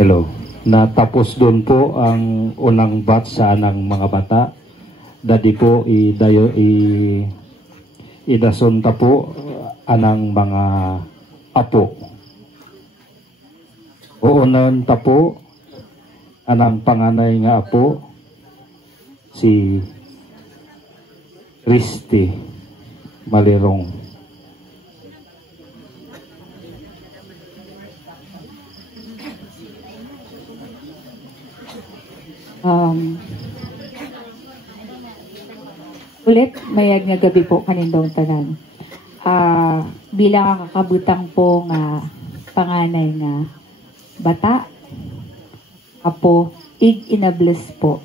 Hello. Natapos doon po ang unang batch sa ng mga bata. Dadi po idasunta po anang mga apo. Uunan ta po anang panganay nga apo si Christy Malirong. Ulit, mayag nga gabi po kanindong tanan. Bilang kakabutang po nga panganay nga bata, apo, inabless po.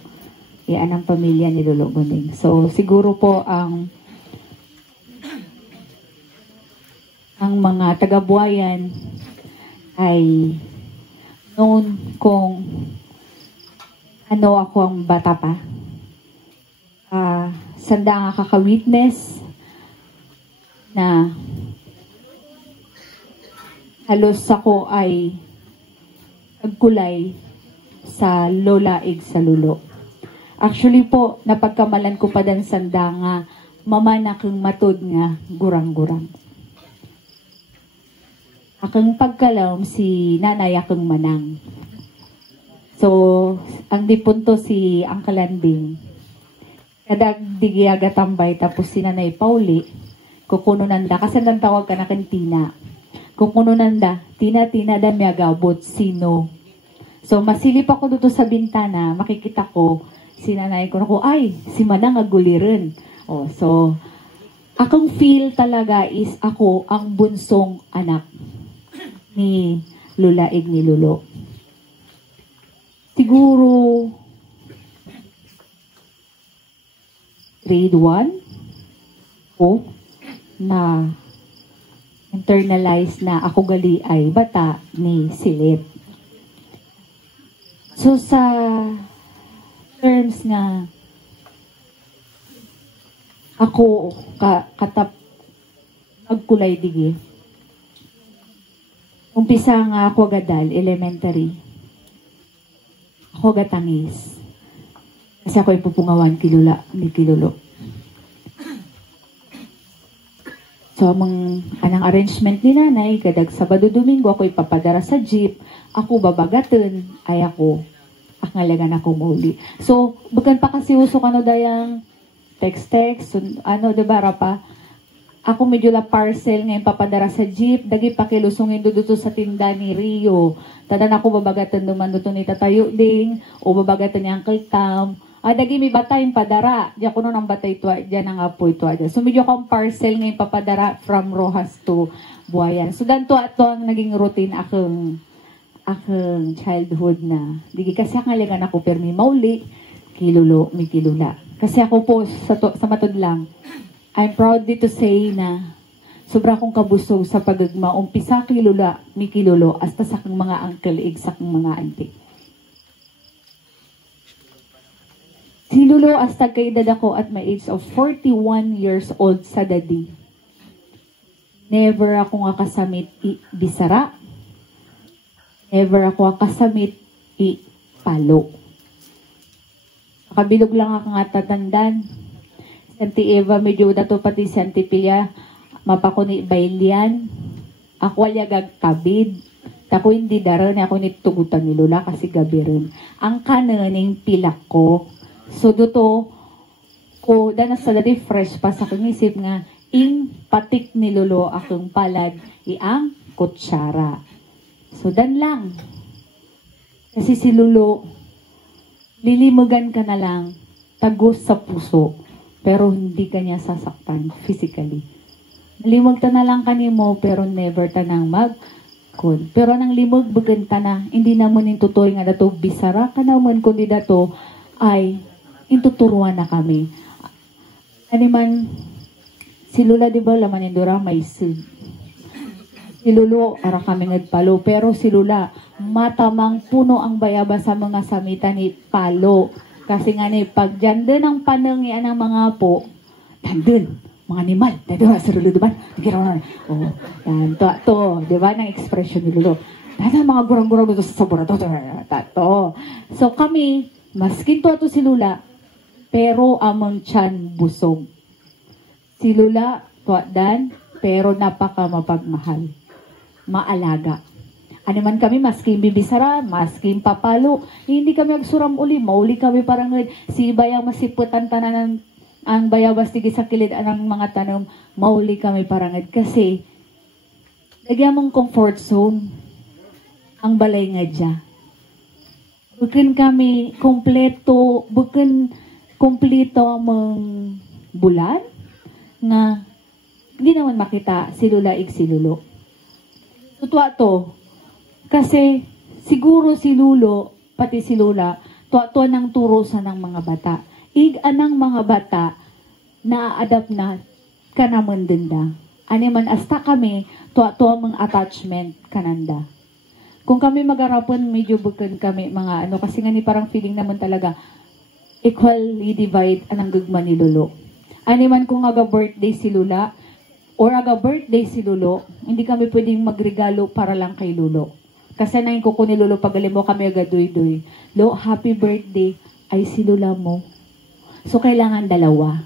Yan ang pamilya ni Lolo Guning. So, siguro po ang mga taga-Buayan ay noon kung ano ako ang bata pa. Sanda nga kaka-witness na halos ako ay nagkulay sa lolaig sa lulo. Actually po, napagkamalan ko pa dan sanda nga mamana kang matod nga gurang-gurang. Akang pagkalawm si nanay akang manang. So, ang dipunto si Uncle Landing. Kadag digiyaga tambay tapos si Nanay Pauli, kukununanda, kasi nang tawag ka na kantina. Kukununanda, tina damyagabot, sino. So, masilip ako dito sa bintana, makikita ko, si Nanay ko, ay, si Manang agulirin. Oh, so, akong feel talaga is ako ang bunsong anak ni Lulaig ni Lulo. Siguro, grade 1 po na internalize na ako gali ay bata ni Silip. So sa terms nga ako agkulay digi. Umpisa nga ako gadal, elementary. Ako gatangis. Kasi ako ipupungawan ni Kilolo. So, anang arrangement ni nanay, kadag Sabado Domingo, ako ipapadara sa jeep, ako babagaton, ay ako, akalagan ako muli. So, bukan pa kasi uso ka no dayang text, diba, rapa? Ako medyo la parcel ngayon papadara sa jeep, dagi pakilusungin doon sa tinda ni Rio. Tadan ako babagatan duman doon ni Tatayo Ding, o babagatan ni Uncle Tam. Dagi may batay padara. Diyan ko nun ang batay ito, diyan ang apo ito. So medyo akong parcel ngayon papadara from Rojas to Buayan. So danto ato ang naging routine akong childhood na. Digi kasi ang halagan ako permi mauli, kilolo, may kilula. Kasi ako po sa matod lang, I'm proud to say na sobra akong kabusog sa pagagma. Umpisa kilula, may kilolo, hasta sa kang mga uncle, sa kang mga auntie. Si Lulo, hasta kay edad ako at my age of 41 years old sa dadi. Never ako nga kasamit bisara. Never ako kasamit palo. Kabilog lang ako nga tatandan. Santi Eva, medyo dato pati si Santi Pia, mapakuni bailian. Ako alyagag kabid. Tako hindi daron, ako nitugutan ni Lula kasi gabi rin. Ang kananing pilak ko. So duto, ko, dana sa dati fresh pa sa kong isip nga, patik ni Lolo akong palad, iang kutsara. So dan lang. Kasi si Lolo, lilimugan ka na lang, tagos sa puso. Pero hindi ka niya sasaktan physically. Nalimog ta na lang kanimo, pero never ta nang magkun. Pero nang limog, bagan ta na, hindi naman yung tutoy nga dato, bisara ka naman kundi dato, ay, intuturuan na kami. Animan, si Lula, di ba, laman indura, may si Lulo, ara kami nagpalo, pero si Lula, matamang puno ang bayaba sa mga samitan ni palo. Kasi nga ni, pag dyan din ang panang yan ng mga po, dandun, mga animal, dito sa Lulo, diba? Oh, yan, to, di ba, ng expression ni Lulo. Dahil mga gurang-gurang dito sa sabura. Tato. So kami, maskin to ato si Lula, pero amang tiyan busog. Si Lula, tuwadan, pero napaka mapagmahal. Maalaga. Ano man kami, masking bibisara, masking papalo, hindi kami agsuram uli, mauli kami parang si bayang masiputan tanan ang bayabas tigi sa kilid anang mga tanong, mauli kami parang kasi lagyan mong comfort zone ang balay nga dya. Bukan kami kompleto amang bulan nga hindi naman makita si Lula si Lulo. Tutwa to, kasi siguro si Lulo, pati si Lula, tuwa ng turo sa ng mga bata. Anang mga bata na-adapt na kanaman dinda. Ani man asta kami, tuwa mga attachment kananda. Kung kami mag-arapon, medyo bukan kami mga ano, kasi nga ni parang feeling naman talaga equally divide anang gugma ni Lulo. Ani man kung aga birthday si Lula, or aga birthday si Lulo, hindi kami pwedeng magregalo para lang kay Lulo. Kasi nang kuko ni Lulo, pagalim mo kami aga duy-duy. Lo, happy birthday, ay si Lula mo. So, kailangan dalawa.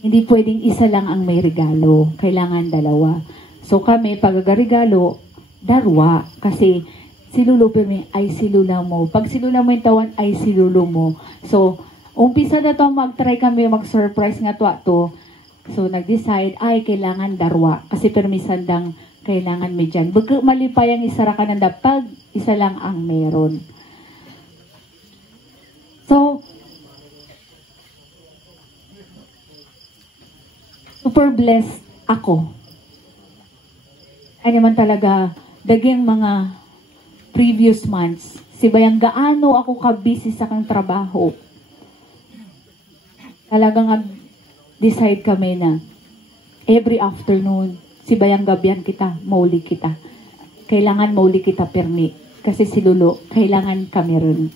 Hindi pwedeng isa lang ang may regalo. Kailangan dalawa. So, kami, pag aga-regalo, darwa. Kasi, si Lulo pirmi, ay si Lula mo. Pag si Lula mo yung tawan, ay si Lulo mo. So, umpisa na to, mag-try kami, mag-surprise nga to. So, nag-decide, ay, kailangan darwa. Kasi permisandang kailangan may dyan. Baga malipay ang isara ka ng dapag, isa lang ang meron. So, super blessed ako. Ano man talaga, dagang mga previous months, si bayang gaano ako ka-busy sa kang trabaho. Talagang decide kami na every afternoon, si bayang gabihan kita, mauli kita. Kailangan mauli kita permi. Kasi si Lulo, kailangan kami rin.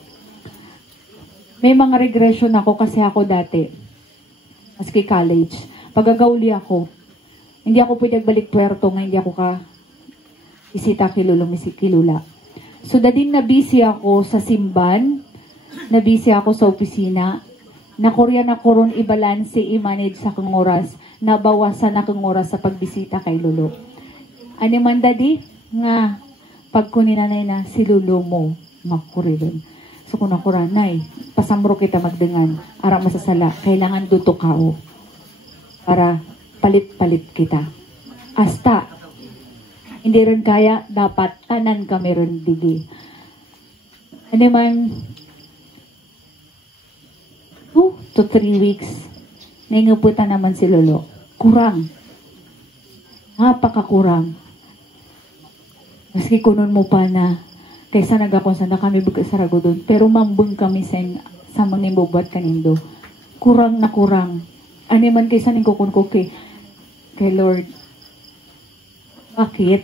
May mga regression ako kasi ako dati, maski college, pagagauli ako, hindi ako pwede balik Puerto nga hindi ako isita kay Lulo, Lula. So, dadin na busy ako sa simban, na busy ako sa opisina, na Korea na koron i-balance, i-manage sa kang oras, nabawasan na kang oras sa pagbisita kay Lulo. Ano man dadi, nga, pag kuninanay na si Lulo mo, makuri rin. So, kung nakuranay, pasamro kita magdengan, ara masasala, kailangan duto kao, para palit-palit kita. Hasta, hindi rin kaya, dapat tanan kami rin digi. Ano man, 2 to 3 weeks, nanguputan naman si Lolo. Kurang. Napakakurang. Maski kunon mo pa na, kaysa nagakon sana kami bugkasarago doon, pero mambung kami sa manimbubat kanindo. Kurang na kurang. Ano man kaysa ning kukun ko kay Lord. Bakit?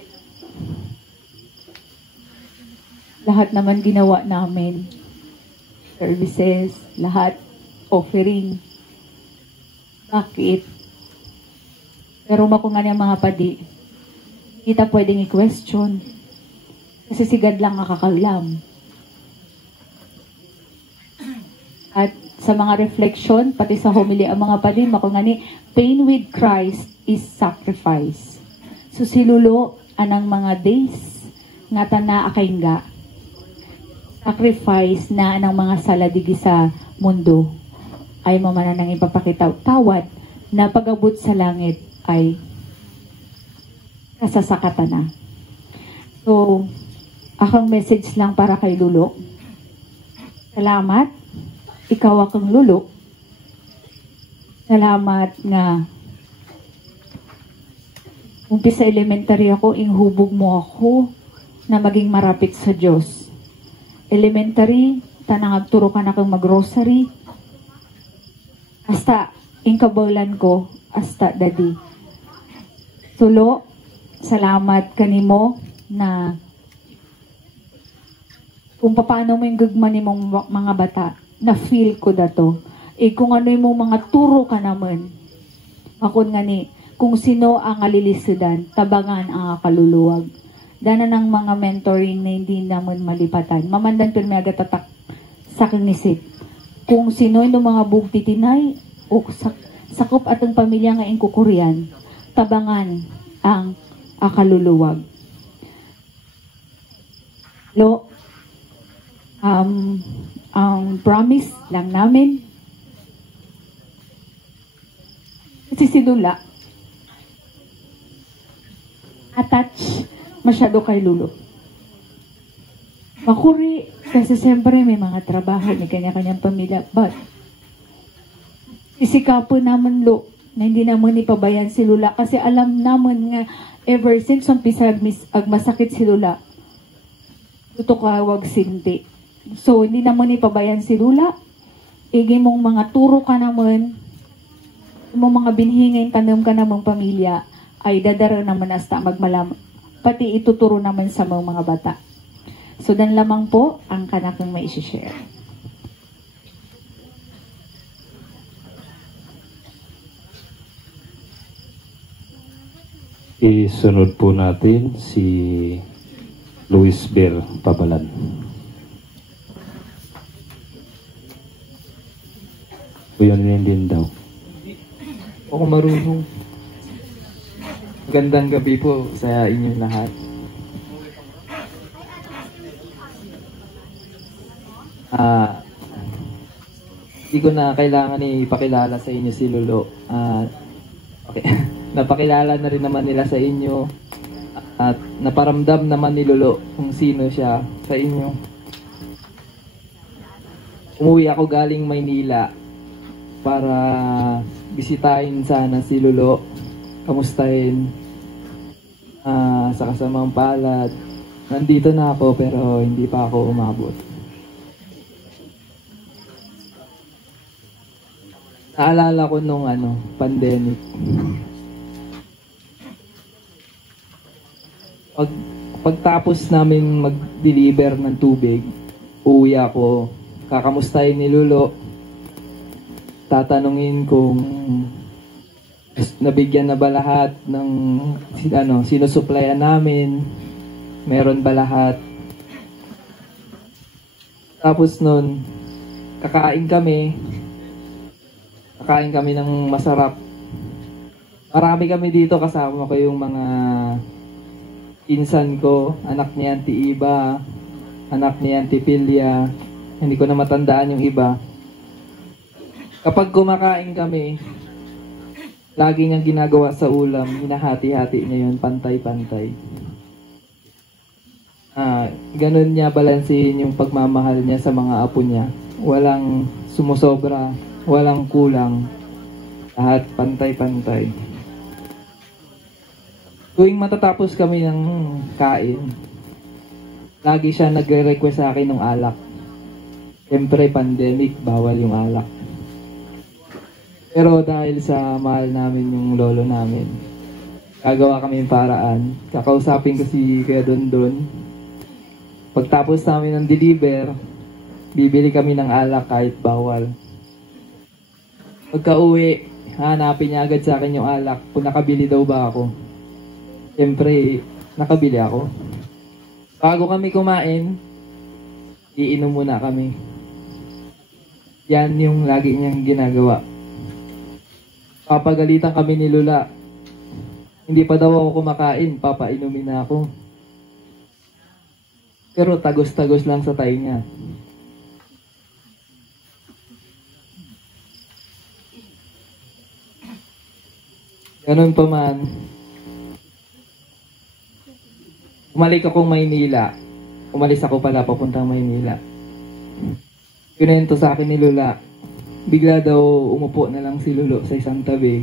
Lahat naman ginawa namin. Services, lahat, offering. Bakit? Pero mako nga niya mga padi, kita pwedeng i-question. Kasi sigad lang nakakalam. At sa mga reflection, pati sa homily, ang mga padi, mako nga ni, pain with Christ is sacrifice. So si Lulo, anang mga days, nga tana akay nga, sacrifice na anang mga saladigi sa mundo, ay mamananang ipapakita tawad na pag-abot sa langit ay kasasakatan na. So, akong message lang para kay Lulo. Salamat. Ikaw akong Lulo. Salamat nga umpisa elementary ako, inghubog mo ako na maging marapit sa Diyos. Elementary, tanang agturo ka na kang mag-grocery. Hasta, ingkabalan ko, hasta daddy. Sulo, salamat kanimo na kung paano mo yung gagman mong mga bata, na feel ko dato. Kung ano yung mga turo ka naman, ako nga ni, kung sino ang alilisidan, tabangan ang kaluluwag. Dana ng mga mentoring na hindi naman malipatan. Mamandan pirmi agatatak sa kinisip. Kung sino yung mga bugtitinay o sakop at ang pamilya nga ingkukurian, tabangan ang akaluluwag. Ang promise lang namin, kasi si Lula, attach masyado kay Lulo. Makuri, kasi siyempre may mga trabaho, may kanya-kanyang pamilya, but isikapon naman lo, na hindi naman ipabayan si Lula, kasi alam naman nga, ever since umpisa masakit si Lula, tutukawag sinti. So, hindi naman ipabayan si Lula, igi mong mga turo ka naman, mong mga binhingin tanong ka namang pamilya, ay dadara naman hasta magmalam, pati ituturo naman sa mga bata. So, dan lamang po ang kanakang may isi-share. Isunod po natin si Luis Bel Pabalan. Kuya din daw. Ako marunong. Magandang gabi po sa inyong lahat. Hindi ko na kailangan ipakilala sa inyo si Lolo. Okay. Napakilala na rin naman nila sa inyo at naparamdam naman ni Lolo kung sino siya sa inyo. Umuwi ako galing Maynila para bisitahin sana si Lolo, kamustahin sa kasamang palad. Nandito na ako pero hindi pa ako umabot. Naalala ko nung pandemic. Pagtapos namin mag-deliver ng tubig, uwi ako, kakamustahin ni Lolo, tatanungin kung nabigyan na ba lahat ng sinusuplayan namin, meron ba lahat. Tapos nun, kakain kami ng masarap. Marami kami dito, kasama ko yung mga insan ko, anak ni Auntie Iba, anak ni Auntie Pilia, hindi ko na matandaan yung iba. Kapag kumakain kami, lagi niyang ginagawa sa ulam, hinahati-hati niya yun, pantay-pantay. Ganun niya balansehin yung pagmamahal niya sa mga apo niya. Walang sumusobra, walang kulang, lahat pantay-pantay. Tuwing matatapos kami ng kain, lagi siya nagre-request sa akin ng alak. Siyempre, pandemic, bawal yung alak. Pero dahil sa mahal namin yung lolo namin, gagawa kami ng paraan. Kakausapin ko si Kuya Dondon. Pagtapos namin ng deliver, bibili kami ng alak kahit bawal. Pagka-uwi, hanapin niya agad sa akin yung alak kung nakabili daw ba ako. Siyempre, nakabili ako. Bago kami kumain, iinom muna kami. Yan yung lagi niyang ginagawa. Papagalitan kami ni Lula. Hindi pa daw ako kumakain, papainumin na ako. Pero tagos-tagos lang sa tayo niya. Ganun pa man, umalis ako Maynila. Umalis ako pala papuntang Maynila. Kinento sa akin ni Lula, bigla daw umupo na lang si Lolo sa isang tabi.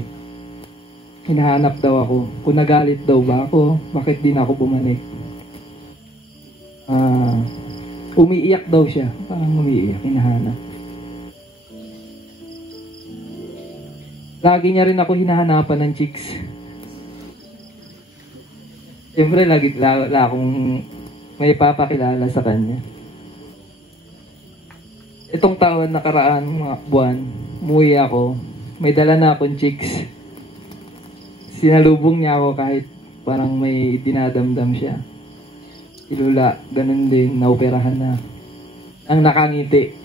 Hinahanap daw ako. Kung nagalit daw ba ako, bakit din ako bumalik? Umiiyak daw siya. Parang umiiyak, hinahanap. Lagi niya rin ako hinahanapan ng chicks. Siyempre, lagi akong may papakilala sa kanya. Itong taon nakaraan, mga buwan, umuwi ako. May dala na akong chicks. Sinalubong niya ako kahit parang may dinadamdam siya. Si Lula, ganun din, naoperahan na. Ang nakangiti,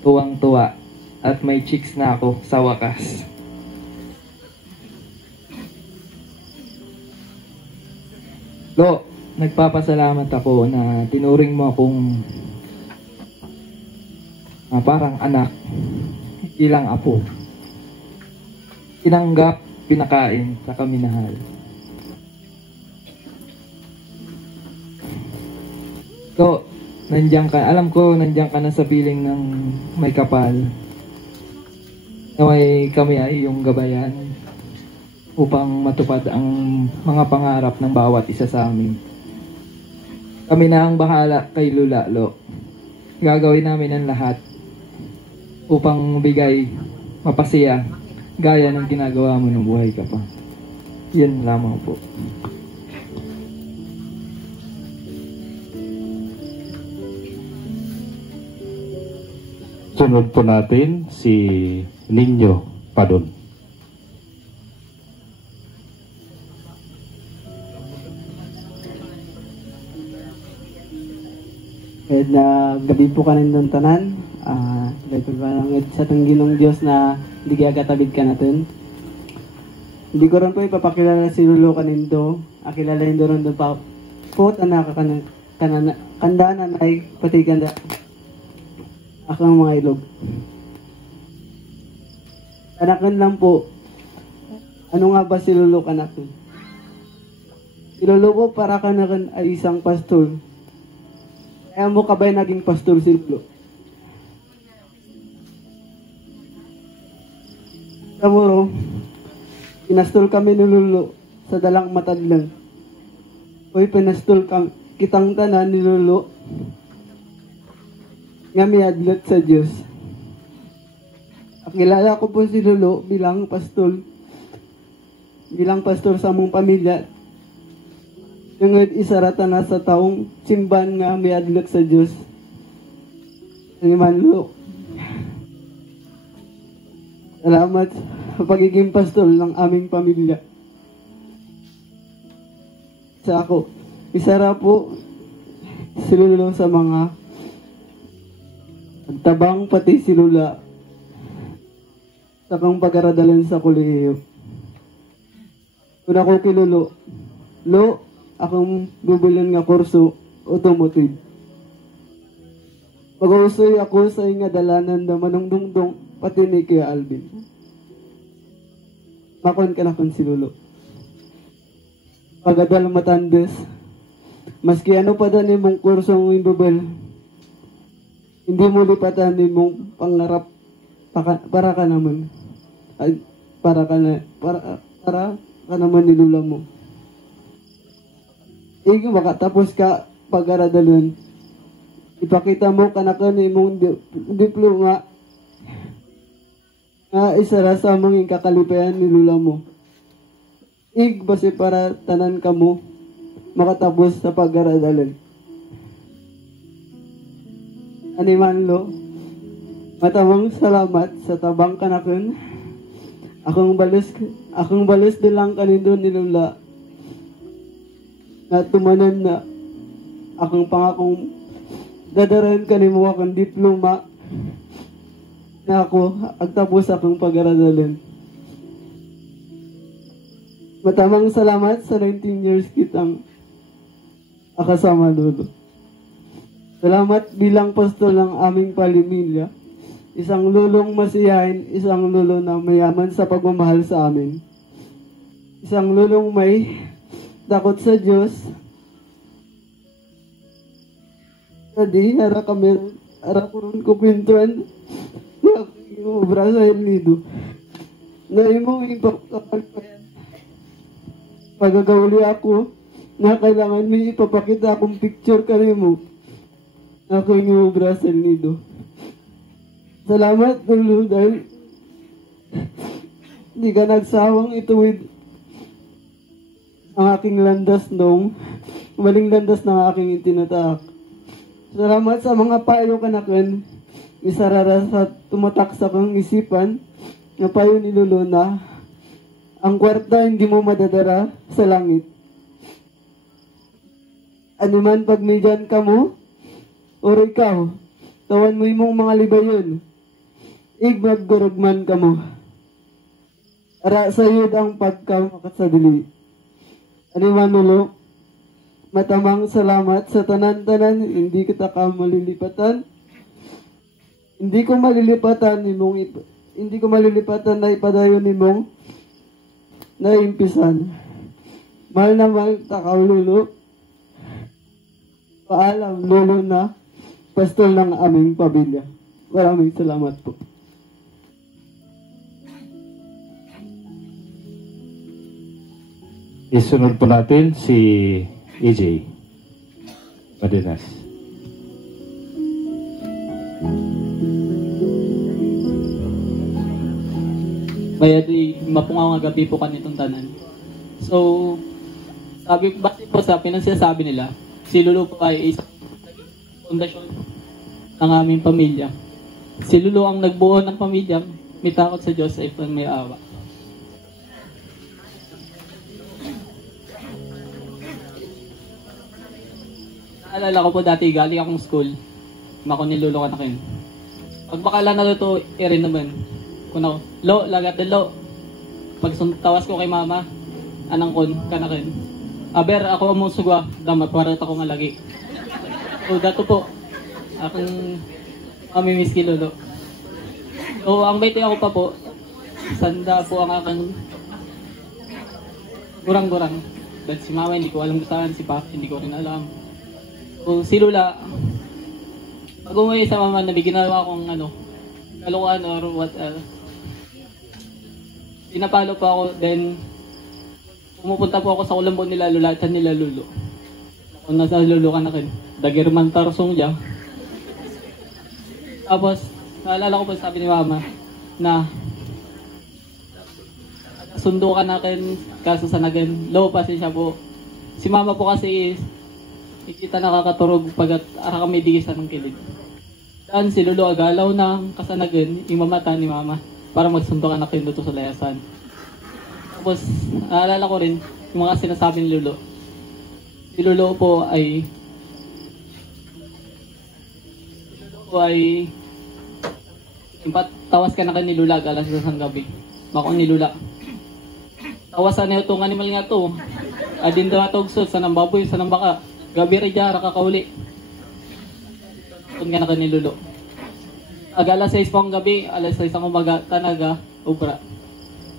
tuwang-tuwa, at may chicks na ako sa wakas. Lo, nagpapasalamat ako na tinuring mo akong parang anak, ilang apo. Tinanggap, pinakain, saka minahal. So, nandiyan ka, alam ko nandiyan ka na sa piling ng may kapal. Na kami ay iyong gabayan upang matupad ang mga pangarap ng bawat isa sa amin. Kami na ang bahala kay Lula, Lo. Gagawin namin ang lahat upang bigay mapasiya gaya ng ginagawa mo nung buhay ka pa. Yan lamang po. Sunod po natin si Ninyo Padon. Kahit na gabi po kanin doon tanan, dahil po ba sa Ginong Diyos na hindi kaya katabid ka natin. Hindi ko rin po ipapakilala si Lolo kanindo, akilalain doon doon pa po, kandaan ay pati kanda akang mga ilog. Kanakan lang po, ano nga ba si Lolo kanakan? Si Lolo po para kanakan ay isang pastor. Kaya mo ka ba naging pastor si Lolo? Kamuro, pinastol kami ni Lolo sa dalang matadlang. Uy, pinastol kitang tanan ni Lolo nga miadlot sa Diyos. Kilala ko po si Lolo bilang pastor sa among pamilya. Tungod isarata na sa taong simban nga miadlot sa Diyos. Ang Lolo, salamat sa pagiging pastor ng aming pamilya. Sa ako, isara po si Lolo sa mga tabang pati si Lula sa kang pag-aradalan sa kolehiyo. Una ko kay Lolo, Lo, akong bubulan nga kurso, automotive. Pag-uusoy ako sa nga dalanan na manong dungdong pati ni Kuya Alvin. Makon ka na kon si Lolo. Pagadal matandes, maski ano pa dan mong kurso ang imbabal, hindi mo lipatan mong pangarap para ka naman. Ay, para ka naman ni Lula mo. Makatapos ka pag-aradalan, ipakita mo kanakan mong diploma nga isara sa mga kakalipayan ni Lula mo. Base para tanan ka mo makatapos sa pag-aradalan. Animan Lo, matamang salamat sa tabang kanakon. Akong balis dilang kanindo ni Lula na tumanan na akong pangakong dadaran kanimo akong diploma na ako agtapos akong pag-aradalan. Matamang salamat sa 19 years kitang akasama, Lolo. Salamat bilang pastor ng aming pamilya. Isang lulong masiyahin, isang lulo na mayaman sa pagmamahal sa amin. Isang lulong may takot sa Diyos. Tadi, hara ko rin kupintuan na obra sa Nido. Na imong ipapalpayan. Pagagawali ako na kailangan may ipapakita akong picture ka rin mo. Ako yung obra sa Nido. Salamat, Lolo, dahil hindi ka nagsawang ituwid ang aking landas nung maling landas ng aking itinataak. Salamat sa mga payo kanakan, isarara sa tumatak sa kang isipan, na payo ni Lolo na ang kwarta hindi mo madadara sa langit. Anuman pagmidyan ka mo, or ikaw, tawan mo imong mga libayon, igmaggurugman ka mo. Ara sayod ang pagkamakat sa dili. Anuman nulo, matamang salamat sa tanan-tanan, hindi kita ka malilipatan. Hindi ko malilipatan na ipadayon nimong naimpisan. Mahal na mahal takaw lulo. Paalam lulo na pastol ng aming pamilya. Maraming salamat po. Isunod po natin si EJ Madinas. Kaya di mapungaw nga gabi po kanitong tanan. So, sabi ko, bakit po sa pinagsasabi nila, si Lulu po ay isang pundasyon ng aming pamilya. Si Lulu ang nagbuo ng pamilya, may takot sa Diyos ay may awa. Naalala ko po dati, galing akong school, mako ni Lulu kanakin. Pag bakala na luto, rin naman. Kuno, lo, lagat lo. Pag tawas ko kay mama, anang kon, kanakin. Aber, ako among sugwa, damat, parat ako nga lagi. So, dato po, akong mamimiss ki Lolo. So, ang baiti ako pa po, sanda po ang aking gurang-gurang. Dahil si mama, hindi ko alam kung saan, si papa, hindi ko rin alam. So, si Lula, pag umuwi sa mama, nabiginawa akong kalukuhan or what pinapalo po ako, then pumupunta po ako sa kulambo nila Lula at nila Lulo. Kung nasa Lulo ka na kin, dagirman tarsong dyan. Tapos, naalala ko po sabi ni mama na sundo ka na kin kaso sa nagin, low pa siya po. Si mama po kasi ikita nakakaturog pag ara kami digisan ng kilid. Daan si Lulo agalaw na kasanagin, imamata ni mama para magsundo ka na kayo dito sa layasan. Tapos, naalala ko rin yung mga sinasabi ni Lulo. Si Lulo po ay tawas ka na kayo ni Lula galas sa gabi. Mako ni Lula. Tawasan niyo itong animal nga to. Adin daw atogsot sa nang baboy, sa nang baka. Gabi rin dyan, kakauli. Kung ka na kayo ni Lulo. Alas 6 pang gabi, alas 6 ang umaga, tanaga, ubra.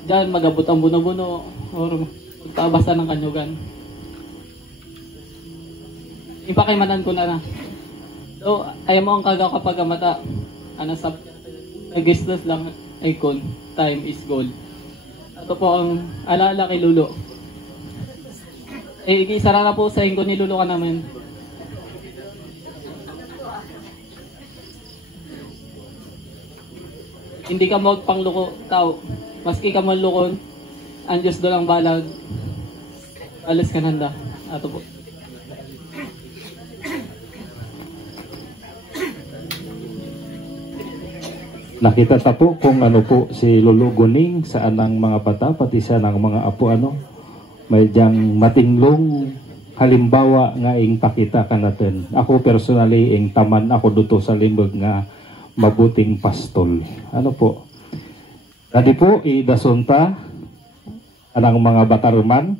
Diyan, magabot ang buno-buno, or magtabasan ng kanyugan. Ipakaimanan ko na. So, ayaw mo ang kagaw kapag mata. Nag-islas lang, icon, time is gold. Ito po ang alaala kay Lulo. Isara na po sa ingko ni Lulo ka namin. Hindi ka magpangluko tao. Maski ka manlukon, ang Diyos doon ang balag. Alas ka nanda. Ato po. Nakita ta po kung ano po si Lolo Guning sa anang mga bata, pati sa anang mga apo may diyang matinglong halimbawa nga ing pakita ka natin. Ako personally ing taman ako duto sa limbag nga mabuting pastol. Ano po? Tadi po idasunta anang mga batarman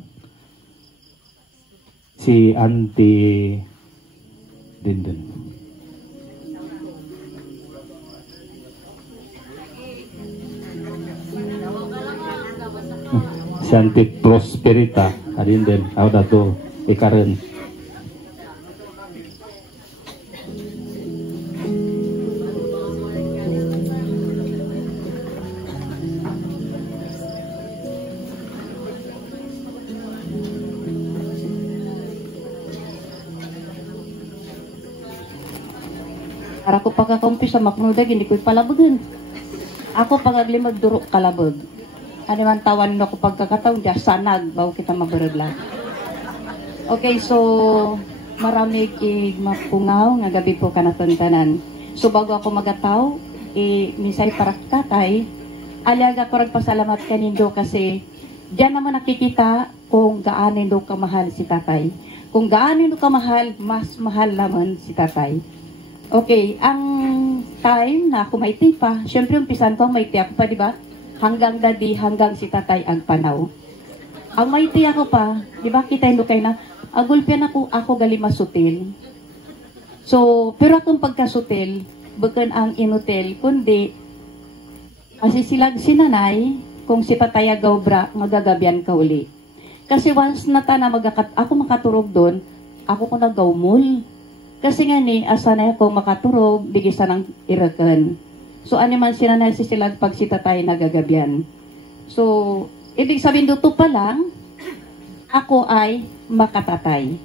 si Auntie Dinden. Si Auntie Prosperita, adin din, ako dato ikarin. Para ko pagkakaumpi sa maknudag, hindi ko palabagan. Ako pagaglimag duro kalabag. Ano man tawan no ko pagkakataon, diya sanag, bago kita mabarabla. Okay, so marami kig mapungaw, nga gabi po kanatantanan. So bago ako magataw, misay para tatay, aliaga ko pasalamat kanindo kasi diyan naman nakikita kung gaanin do kamahal si tatay. Kung gaano ka mahal, mas mahal naman si tatay. Okay, ang time na ako maiti pa, syempre umpisan ko ang maiti ako pa, di ba? Hanggang daddy, hanggang si tatay ang panaw. Ang maiti ako pa, di ba kita hindi kayo na, agulpian ako gali masutil. So, pero akong pagkasutil, bukan ang inutil, kundi, asisilag sinanay, kung si tatay agawbra, magagabyan ka uli. Kasi once na ako makaturog doon, ako ko nagawmul. Kasi nga ni, asa na ako makaturog, digisa ng irakan. So, ano man sinanay sisilag pag si tatay nagagabyan. So, ibig sabihin dito pa lang, ako ay makatatay.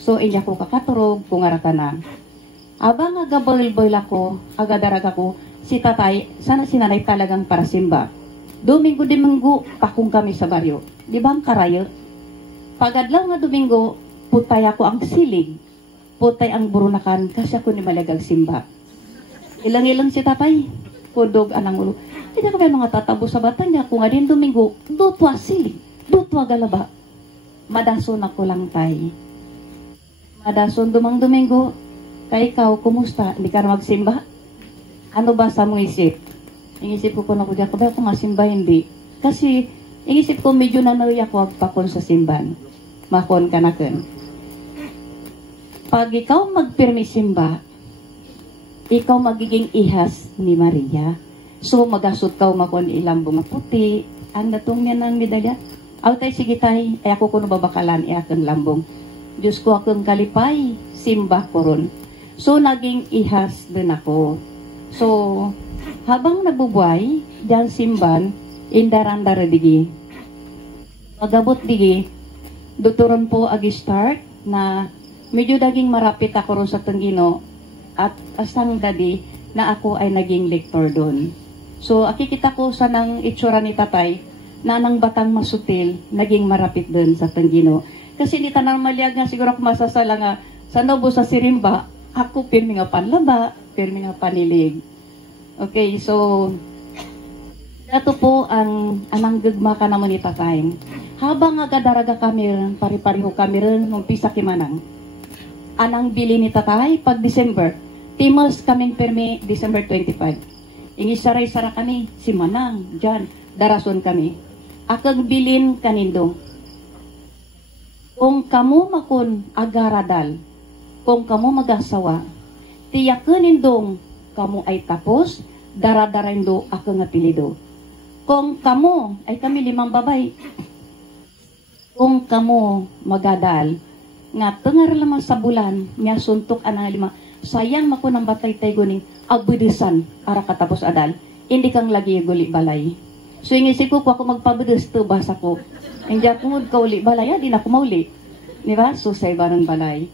So, inya ko kakaturog, kung arata na. Abang agaboil-boil ako, agadarag ako, si tatay, sana sinanay talagang para simba. Domingo, pakong kami sa baryo. Di ba ang karayo? Pagadlaw nga Domingo, putay ako ang silig. Putay ang burunakan, kasi ako ni malagang simba. Ilang-ilang si tatay, pudog anang ulo. Hindi ka ba mga tatabo sa bata niya, kung nga din Domingo, dutwa silig, dutwa galaba. Madason ako lang tay. Madason dumang Domingo, kay ikaw, kumusta? Hindi ka na magsimba? Ano ba sa mong isip? Ingisip ko na ko diyan, kaya ako masimba hindi. Kasi, ingisip ko medyo nanoy ako agpakon sa simban. Makon ka na kun. Pag ikaw magpirmi simba, ikaw magiging ihas ni Maria. So, magasot ka makon ilambong puti, ang natong niya ng medalya. Aw tay, sige tay, ay ako kuno babakalan, ay akong lambong. Diyos ko akong kalipay, simba ko ron. So, naging ihas din ako. So, habang nabubuhay, diyan simban, indarandara digi. Magabot digi, duturon po agi-start na medyo daging marapit ako ron sa Tanggino at asang dadi na ako ay naging lektor doon. So, akikita ko sa nang itsura ni tatay na nang batang masutil, naging marapit doon sa Tanggino. Kasi hindi tanang maliag nga siguro ako masasala nga sa Nobo sa Sirimba, ako pirmi nga panlaba, pirmi nga panilig. Okay, so dato po ang anang gagma ka naman ni tatay. Habang agadaraga kami rin, pari-pariho kami rin, umpisa kimanang. Anang bili ni tatay pag December. Timos kaming pirmi December 25. Ingisaray-sara kami, si Manang, dyan, darason kami. Akag bilin kanindo. Kung kamu makun agaradal, kung kamu mag-asawa, tiyakin indong kamu ay tapos, daradarindo ako nga pilido. Kung kamu, ay kami 5 babay, kung kamu magadal, nga tengar lamang sa bulan, nga suntok anang 5, sayang mako ng batay tay guning, agbudisan, ara katapos adal, hindi kang lagi guli balay. So ingisip ko, kung ako magpabudis to, basa ko, hindi ako ka uli balay, di na ako mauli. Diba? So sa iba ng balay.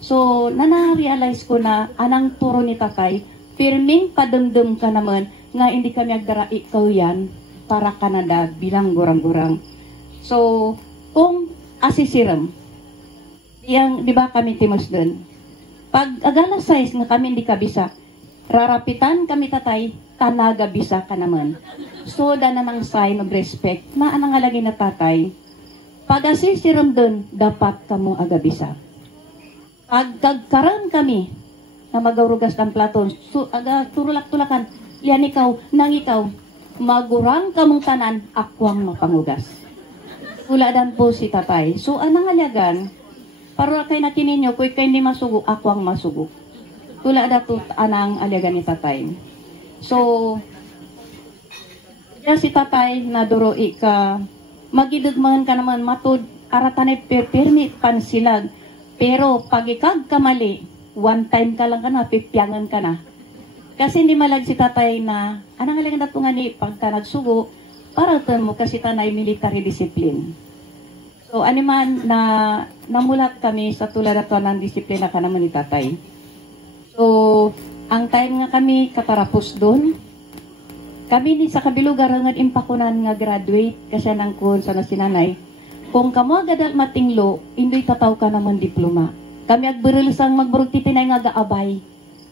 So, na-realize ko na anang turo ni tatay, pirming padamdam ka naman nga hindi kami agdara ikaw yan para Canada bilang gurang-gurang. So, kung asisiram, yang, di ba kami timos dun? Pag agala size nga kami hindi kabisa, rarapitan kami tatay, kanaga bisa ka naman. So, dana ng sign of respect na anang alagi na tatay, pag asisiram dun, dapat kamo agabisa. Pagkagkaran kami na magawrugas ng platon, so, turulak-tulakan, yan ikaw, nang ikaw, magurang kamong tanan, akwang mapangugas. Uladan po si tatay. So, anang alagan, para kay nakininyo, kung ikay hindi masugo, akwang masugo. Tulada po anang alagan ni tatay. So, si tatay, na duro ika, magidugmahan ka naman, matod, aratanay permit pansilag. Pero pag ikag kamali, one time ka lang ka na, pipyangan ka na. Kasi hindi malag si tatay na, anang halagang na nga ni pagka nagsugo, para ito mo kasi tanay military discipline. So, animan na namulat kami sa tulad na ng disiplina ka naman ni tatay. So, ang time nga kami katarapos doon, kami ni sa kabilugar nga impakunan nga graduate kasi nang kun sa nasinanay. Kung kamo agadal matinglo, hindi tataw ka naman diploma. Kami agburulusang magburugtitinay nga gaabay.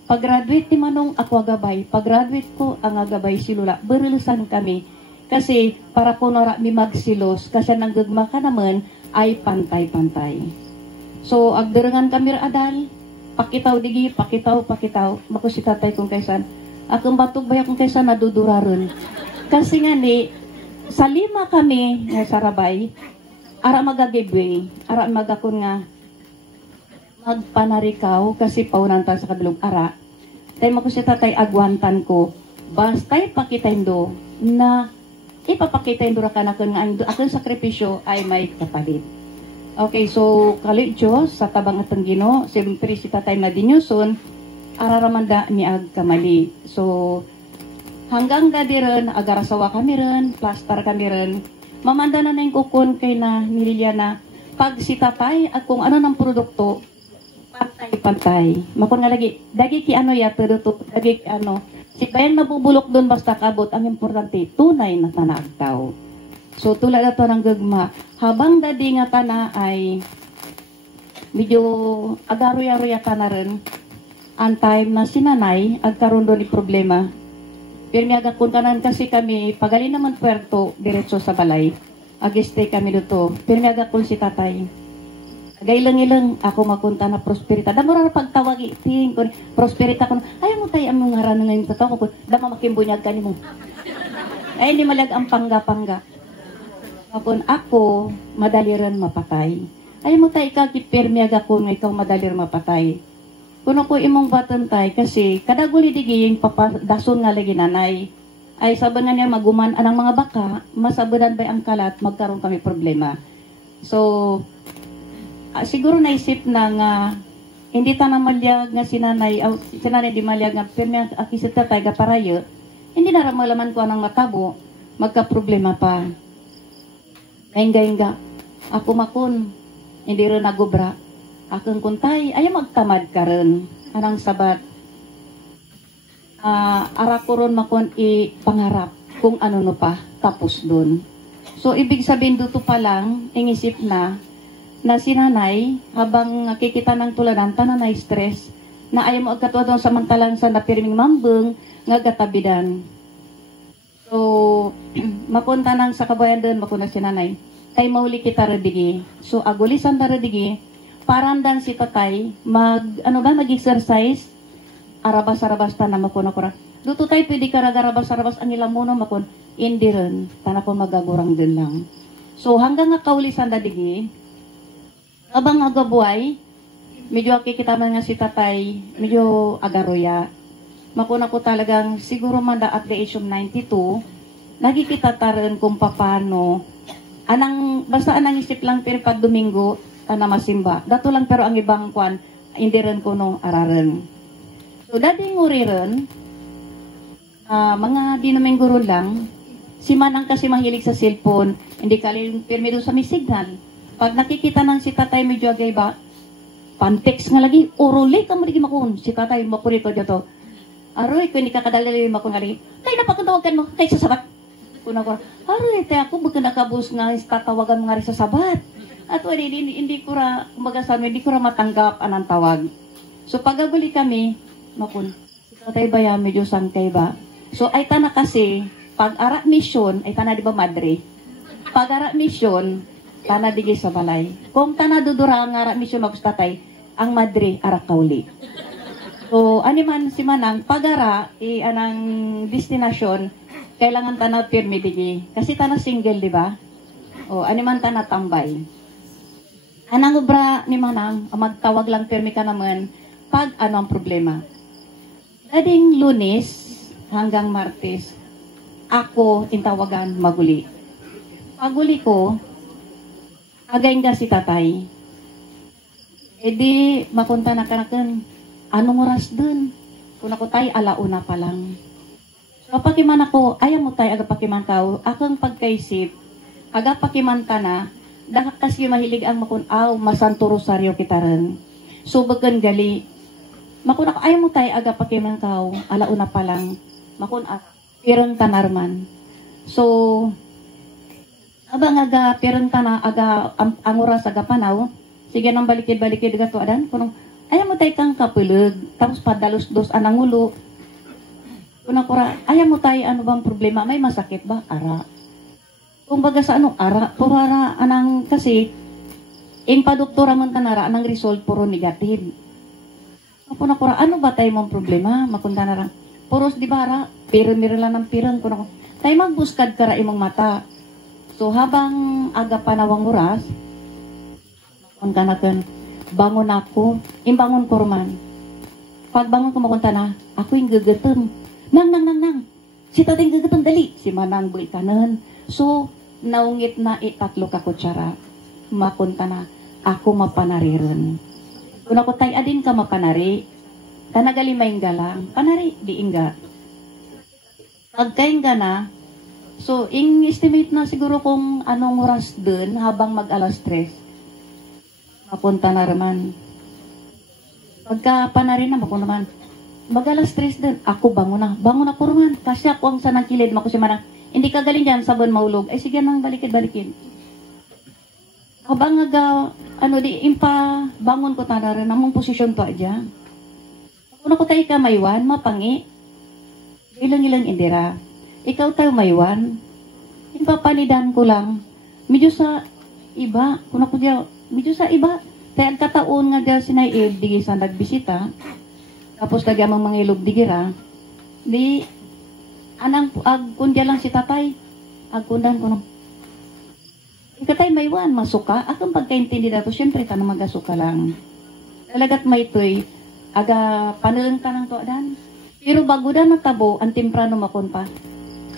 Pag-graduate ti manong ako agabay. Pag-graduate ko ang agabay si Lula, burulusan kami. Kasi para kunora mi magsilos, kasi nang gagma ka naman ay pantay-pantay. So, agdarangan kami adal. Pakitaw digi, pakitaw. Mako si tatay kung kaysan. Akong batog baya kung kaysan naduduraron. Kasi nga ni, sa 5 kami nga sarabay, ara magagibwe, ara magakon nga magpanarikaw kasi paunan ta sa kabilog ara. Tay mako si tatay agwantan ko, basta'y pakitaindo na ipapakitaindo ra kanakon nga ang akong sakripisyo ay may kapalit. Okay, so kali Diyos sa tabang atang Ginoo, siyempre si tatay na dinyoson, araramanda ni ag kamali. So hanggang gadiren, agarasawa kami rin, plaster kami rin, mamanda na yung kukun kay na nililya na pag si tatay at kung ano ng produkto, pantay. Makon nga lagi, dagi ki ano ya, pero to, dagi ki ano, si bayan mabubulok doon basta kabot, ang importante, tunay na tanagtaw. So tulad na to ng gagma, habang dadi nga tana ay medyo agaruya-ruya ka na rin, ang time na sinanay, agkaroon doon ni problema. Pero may agakon kanan kasi kami, pagali naman puerto, diretso sa balay. Agistay kami dito. Pero may agakon si tatay. Agailang-ilang ako makunta na prosperita. Damo ra pagtawag iting ko, prosperita ko. Ayaw mo tayo among ngaran ngayon tataw ko. Damo makimbunyag ka nimo. Ay hindi malag ang pangga-pangga. Ako, madali rin mapatay. Ayaw mo tayo ikakipirmi agakon nga ikaw madali rin mapatay. Kuno ko imong batantay kasi kada guli diging papadason nga lagi nanay ay saban nga niya maguman anang mga baka masabudan ba ang kalat magkaroon kami problema. So siguro naisip na nga hindi ta na malyag nga sinanay di malyag nga pirmi akisit tatay ga parayo hindi na ramalaman ko anang matabo magka problema pa. Engga ako makon hindi rin nagubra. Akong kuntay, ayaw magtamad ka rin. Anang sabat. Ara ko ron makon ipangarap kung ano no pa, tapos dun. So, ibig sabihin dito pa lang, ingisip na sinanay, habang kikita ng tulanan, tananay stress, na ayaw mo agkatuwa doon samantalang sa napirming mambeng, nga gatabidan. So, makunta nang sa kabayan doon, makuna sinanay, kay mauli kita radigi. So, agulisan na radigi, parandan si tatay mag-exercise arabas-arabas ta na makuna kura. Duto tay pwede ka ragarabas-arabas ang ilang muno makun hindi rin tana ko magagurang din lang. So hanggang nga kaulisan dadigi abang agabuay medyo kita man nga si tatay medyo agaroya. Makuna ko talagang siguro man at the age of 92 nagikita taran kung paano basta anang isip lang pero pag Domingo na masimba. Dato lang pero ang ibang kwan, hindi rin ko no araran. So, dating uri rin, mga di naman guro lang, si Manang kasi mahilig sa cellphone, hindi kaling pirmi doon sa may signal. Pag nakikita ng si tatay medyo agay ba, pantext nga lagi, uruli ka mo lagi makun. Si tatay makuri ko dito. Aroy, kung hindi ka kadalali makun nga lagi, tay napakatawagan mo, kay sa sabat. Kuna ko, aroy, tay ako, baga nakabus nga, tatawagan mo nga rin sa sabat. At hindi ko ra, kumbaga sa hindi ko ra matanggap anang tawag. So pagabuli kami, makun, si tatay baya medyo sangkay ba? So ay tana kasi, pag ara mission, ay tana di ba madre? Pag ara mission, tana digi sa balay. Kung tana dudura ang ara mission mag tatay, ang madre ara kauli. So animan si Manang, pag ara, anang destinasyon, kailangan tana pirmi digi. Kasi tana single, di ba? O animan tana tambay. Anang obra ni Manang, magtawag lang pirmi ka naman pag ano ang problema. Dading Lunes hanggang Martes, ako intawagan maguli. Paguli ko, agayin ka si tatay. E di, makunta na kanakan, anong oras dun? Kung ako tayo, alauna pa lang. Kapakiman ako, ayaw mo tayo agapakiman tao, akong pagkaisip, agapakiman ka na, dahil kasi mahilig ang makunaw, masanto rosaryo kita rin. So, bagan gali. Makun ako, ayaw mo tayo aga pakiman kao, alauna pa lang. Makun pirang tanarman. So, abang aga pirang tana, aga ang oras aga panaw, sige nang balikid-balikid gato adan, kunong, ayaw mo tayo kang kapulag, tapos padalos-dos anang ulo. Kunang kura, ayaw mo tayo, ano bang problema, may masakit ba? Ara. Kung baga sa anong ara, purara anang kasi, ing padoktora man tanara ang result puro negative. Ako na kura, ano ba tayo mong problema? Makunta na lang. Puros di ba ra? Pirang-mira lang ng pirang. Kuna ko, tayo magbuskad ka ra imong mata. So habang aga panawang oras, makunta na kan, bangon ako. Imbangon ko man. Pagbangon ko makunta na, ako yung gagatom. Nang. Si tatay gagatom, dali. Si manang buhay kanan. So, naungit na itatlo ka kutsara. Makunta na, ako mapanariran. Kung ako tayo adin ka mapanari, kanagalimay nga lang, panari, di inga. Pagkain ka na, so, estimate na siguro kung anong oras dun habang mag-alas 3. Mapunta na naman. Pagka panari na, mapunta naman. Mag-alas 3 dun, ako bangon na ko naman. Kasi ako ang sanang kilid, mako si manang, hindi ka galing dyan, sabon maulog. Ay, sige nang balikin. Habang impa bangon ko tanaran namang posisyon to adya. Kung ako tayo ka maywan, mapangi. Ilang indira. Ikaw tayo maywan. Impa panidan ko lang. Medyo sa iba. Kung ako diya, medyo sa iba. Tayo ang kataon nga diya sinaib, di sa nagbisita. Tapos lagi amang mga ilog digira. Di, agkundya lang si tatay. Agkundan ko na. Ikatay maywan, masuka. Akong pagkaintindi dato, syempre, tanong magasuka lang. Talagat may toy, aga panalang ka ng tuadan. Pero bago na natabo, ang temprano makon pa.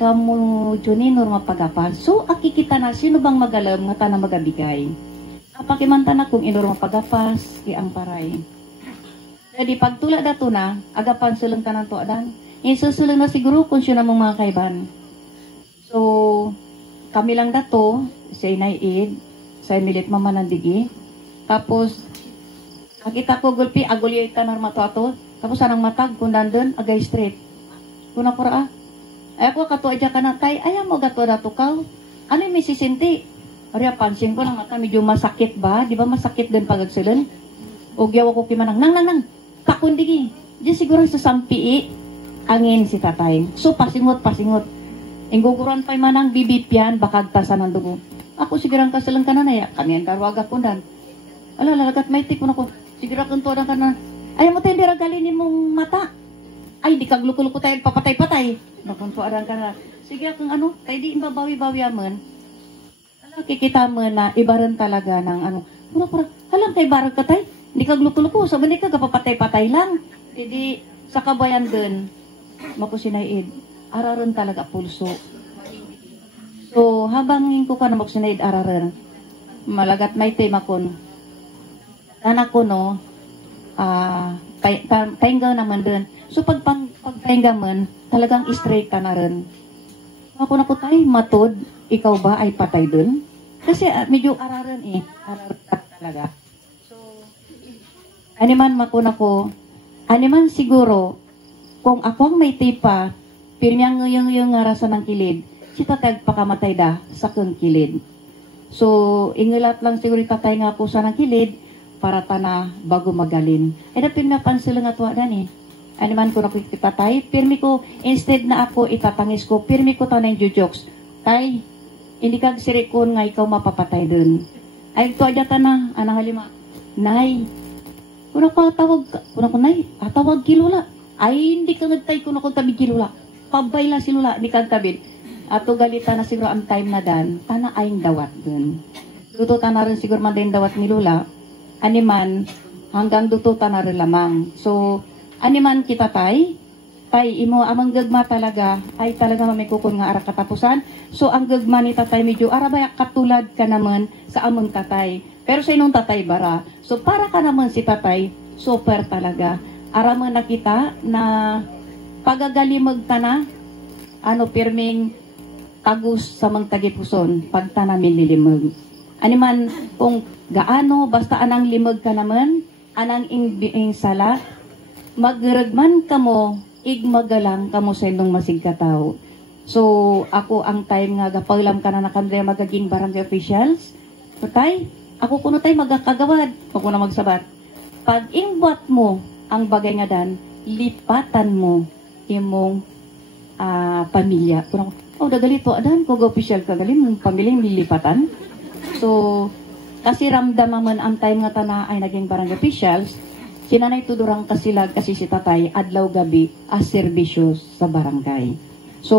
Kamu, Juni, norma pagapan. So, akikita na, sino bang magalam nga tanang magabigay? Kapakimanta na kung inorma pagapas, ang paray. Jadi, pagtula dato na, agapan sulang ka ng tuadan. Isusulang na siguro kung siya na mong mga kaiban. So, kami lang dato, sa inaid, sa milit mamanandigi. Tapos, nakita ko gulpi, agulya ita norma to ato. Tapos, anang matag, kung nandun, agay straight. Kung nakura, ay ako kato adya ka na tay, ayaw mo gato dato ka. Ano yung may sisinti? Arya, pansin ko lang mata, medyo masakit ba? Di ba masakit din pagagsilan? O giyaw ako kimanang, nang, takundigi. Diyan siguro sa sampii, angin si tatay. So, pasingot. Ingguguran pa manang bibipyan, bakag tasan ng dugo. Ako sigurang kasalang ka na naya. Kami ang darwaga ko dan. Lalagat may tik mo na ko. Sigurang kanto ka na. Ayaw mo tayo hindi ragalinin mong mata. Ay, di kag luko-luko tayo, papatay-patay. Nakunto ka na. Sige kung tayo di imbabawi-bawi aman. Kikita mo na ibaran talaga ng Pura. Halang kay barag ka tayo. Di kag luko-luko. Sabi ka kapapatay-patay lang. Hindi sa kabayan dun. Makusinaid. Araron talaga pulso. So, habang ko ka na magsinaid araron, malagat may tema ko. Anak ko, no, paingga naman din. So, pagpaingga man, talagang straight ka na rin. Ako na ko tayo, matod, ikaw ba ay patay dun? Kasi medyo araron araron talaga. So, animan makuna ko, animan siguro, kung ako ang may tipa, pirmiyang yung rasa ng kilid, si tatay pakamatay da sa kong kilid. So, ingilat lang siguro tatay nga po sa ng kilid para tana bago magalin. E na pirmi pansil nga tuwa dan Ano man ko nakikipatay, pirmi ko, instead na ako itatangis ko, pirmi ko tanay jujokes. Tay, hindi kag sirikon nga ikaw mapapatay dun. Ay, tuwa dyan na, anang halima. Nay, kuna ko nay, atawag kilula. Ay, hindi ka nagtay ko na kung tabi kilula. Pabay lang si Lula, di kagtabid. Ato galita na siguro ang time na dan, tana ayong dawat dun. Dututan na rin siguro man din dawat ni Lula. Animan, hanggang dututan na rin lamang. So, animan kita tay imo amang gagma talaga, ay talaga may kukun nga ara katapusan. So, ang gagma ni tatay medyo arabaya katulad ka naman sa among tatay. Pero sa inong tatay bara. So, para ka naman si tatay, super talaga. Ara mo nakita na pagagalimag ta na, pirming tagus sa mga tagipuson, pagta namin nilimag. Animan, kung gaano, basta anang limag ka naman, anang ing sala, magragman ka mo, igmagalang ka mo sa indong masigkataw. So, ako ang time nga, gapaglam ka na nakandre magaging barangay officials, patay, ako kuno tayo magakagawad, ako na magsabat. Pag ingbuat mo, ang bagay nga dan, lipatan mo, imong pamilya. Kurang, dagalito, adan ko official kagaling, mong pamilyang lilipatan. So, Kasi ramdaman man ang time nga tana ay naging barangay officials, sinanay tudurang kasilag kasi si tatay adlaw gabi as serbisyo sa barangay. So,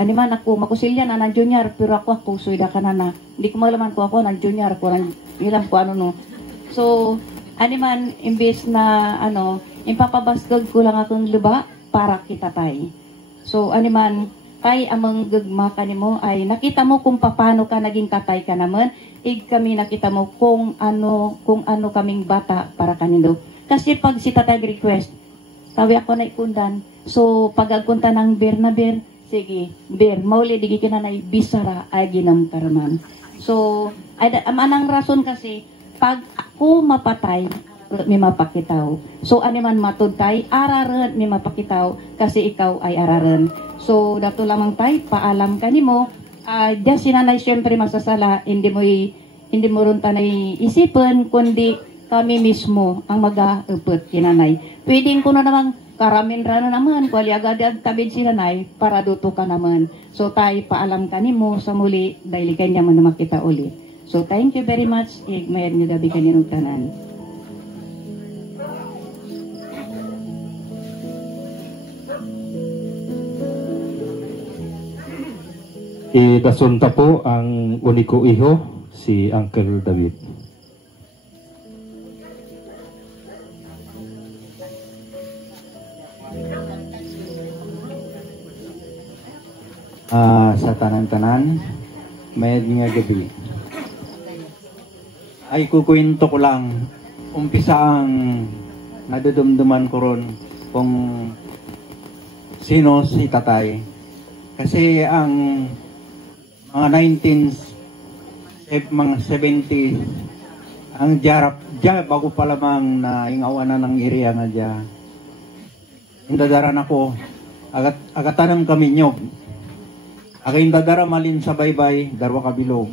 animan ako, makusilya na ng junior, pero ako suida ka na. Hindi ko malaman ko ako ng junior, ko ilam ko ano no. So, animan, imbes na impapabasgag ko lang akong luba para kita tay. So, animan, tay amang gagma ka nimo ay nakita mo kung paano ka naging tatay ka naman, kami nakita mo kung ano kaming bata para kanindo. Kasi pag si tatay request, tawi ako na ikundan. So, pag agkunta ng ber, sige, ber, mauli digi ka na bisara ay ginam karaman. So, anang rason kasi, pag ako mapatay, may mapakitaw. So, animan matudtay, araran may mapakitaw kasi ikaw ay araran. So, dato lamang tay, paalam ka nimo, diyan sinanay syempre masasala, hindi mo rin tanay isipan, kundi kami mismo ang mag-aupot kinanay. Pwedeng ko na namang karamin rano naman, kuwali agad tabid sinanay, para duto ka naman. So, tay, paalam ka nimo sa muli, dahil kanya mo na makita uli. So, thank you very much. Igmayad nyo dabi kaninong tanan. Idasunta po ang uniko iho, si Uncle David. Sa tanan-tanan, mayad nga gabi. Ay kukwento ko lang, umpisa ang nadudumduman ko ron kung sino si tatay. Kasi ang mga 70s, ang dya, bago pa lamang na ingawanan ng area nga dya. Indadaran ako, agatanam kami nyog. Again dadara malin sa baybay, darwa kabilog.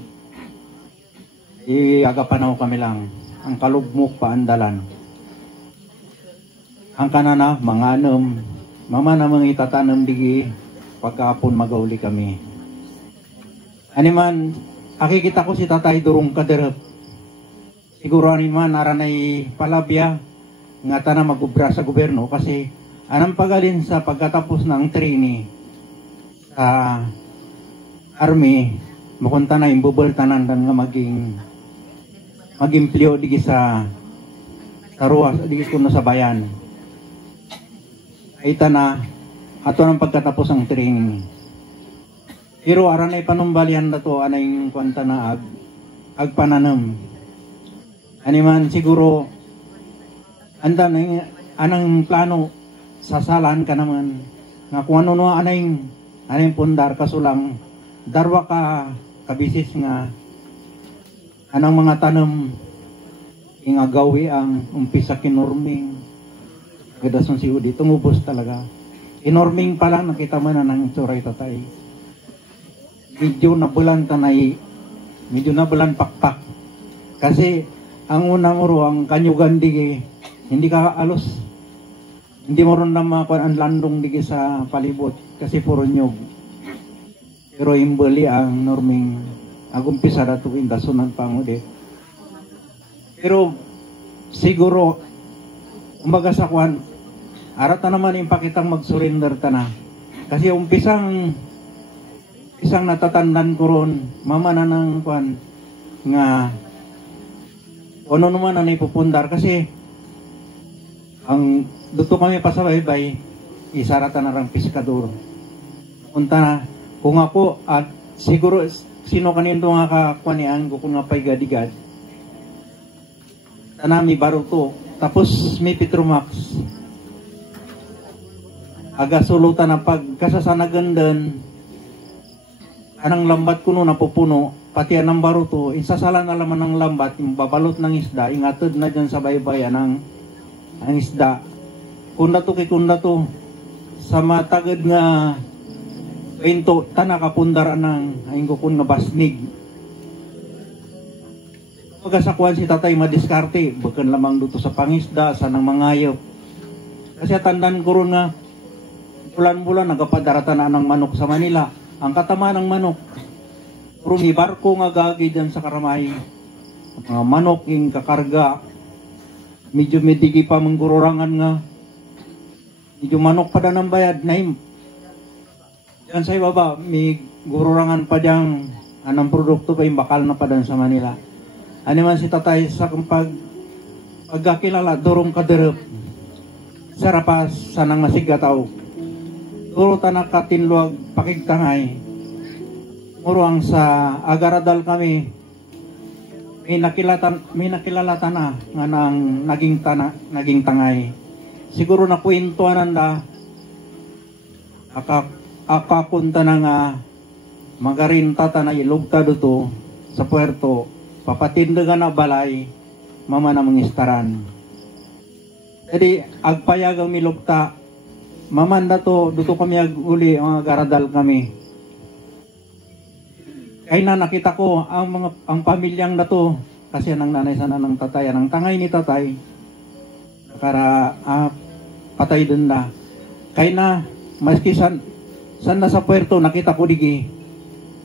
Agapanaw kami lang, ang kalugmok paandalan. Ang kanana, mga anam, mama namang itatanam digi, pagkapon magauli kami. Animan, akikita ko si tatay durong kaderep. Siguro animan, naranay palabya, nga ta na magubra sa gobyerno kasi anang pagalin sa pagkatapos ng training sa army, makunta na imbubol tanan nga mag-implyo digi sa ruwas, digi kuno sa bayan. Ay na, ato ng pagkatapos ng training. Pero aranay panumbalian na to, anay kwanta na agpananam. Animan siguro, anang plano, sasalaan ka naman. Nga kung ano anay pundar kasulang, darwa ka kabisis nga, anang mga tanam, ingagawi ang umpisa kinorming, gadason si Udi, tumubos talaga. Inorming pa lang, nakita mo na ng suray tatay. Medyo nabulan pakpak. Kasi, ang unang uro, ang kanyugan digi, hindi ka alos. Hindi mo rin naman ang landong digi sa palibot, kasi puro nyog. Pero imbali ang norming, agumpisa na ito, indasunan pa mo di. Pero, siguro, umbaga sa kwan, arata naman yung pakitang mag-surrender ka na. Kasi isang natatandan ko ron, mama na ng kwan, nga, ano naman na ipupundar. Kasi, ang duto kami pa sa baybay, isarata na rang piskador. Punta na, kung ako, at siguro, sino kanito nga kakwanian ko kung nga paigadigad, tanami baruto, tapos may Petromax, aga sulutan na pagkasasanagan din, anang lambat ko no napupuno, pati anang baruto, isasala na laman ng lambat, yung babalot ng isda, ingatod na dyan sa baybayan ang isda. Kunda to, sa matagad nga, ito, tanakapundar ng ayun ko kung nabasnig. Pagkasakuan si tatay madiskarte, bakan lamang dito sa pangisda, sa nang mangayop. Kasi tandaan ko rin nga, bulan-bulan nagapadarata na ng manok sa Manila. Ang katama ng manok, puro may barko nga gagi dyan sa Karamay. mga manok yung kakarga. Medyo medigi pa manggururangan nga. Medyo manok pa ng bayad na yan sa ibaba, may gururangan pa diyang anong produkto pa yung bakal na pa sa Manila. Ano man si tatay sa pagkakilala, durong kaderep. Sarapas sanang masigataw. Duro tanak katinluag pakigtangay. Muruang sa agaradal kami, may nakilala na nga nang naging tangay. Siguro na kwentuanan na akakunta na nga magarinta ta na ilugta dito sa puerto, papatindagan na balay, mama na mangistaran. Jadi agpayag ang milugta, mamanda to, dito kami aguli, ang agaradal kami. Kaya na nakita ko ang pamilyang na to, kasi anang nanay sana ng tatay, anang tangay ni tatay, para patay dun na. Kaya na, maski san nasa puerto, nakita ko digi,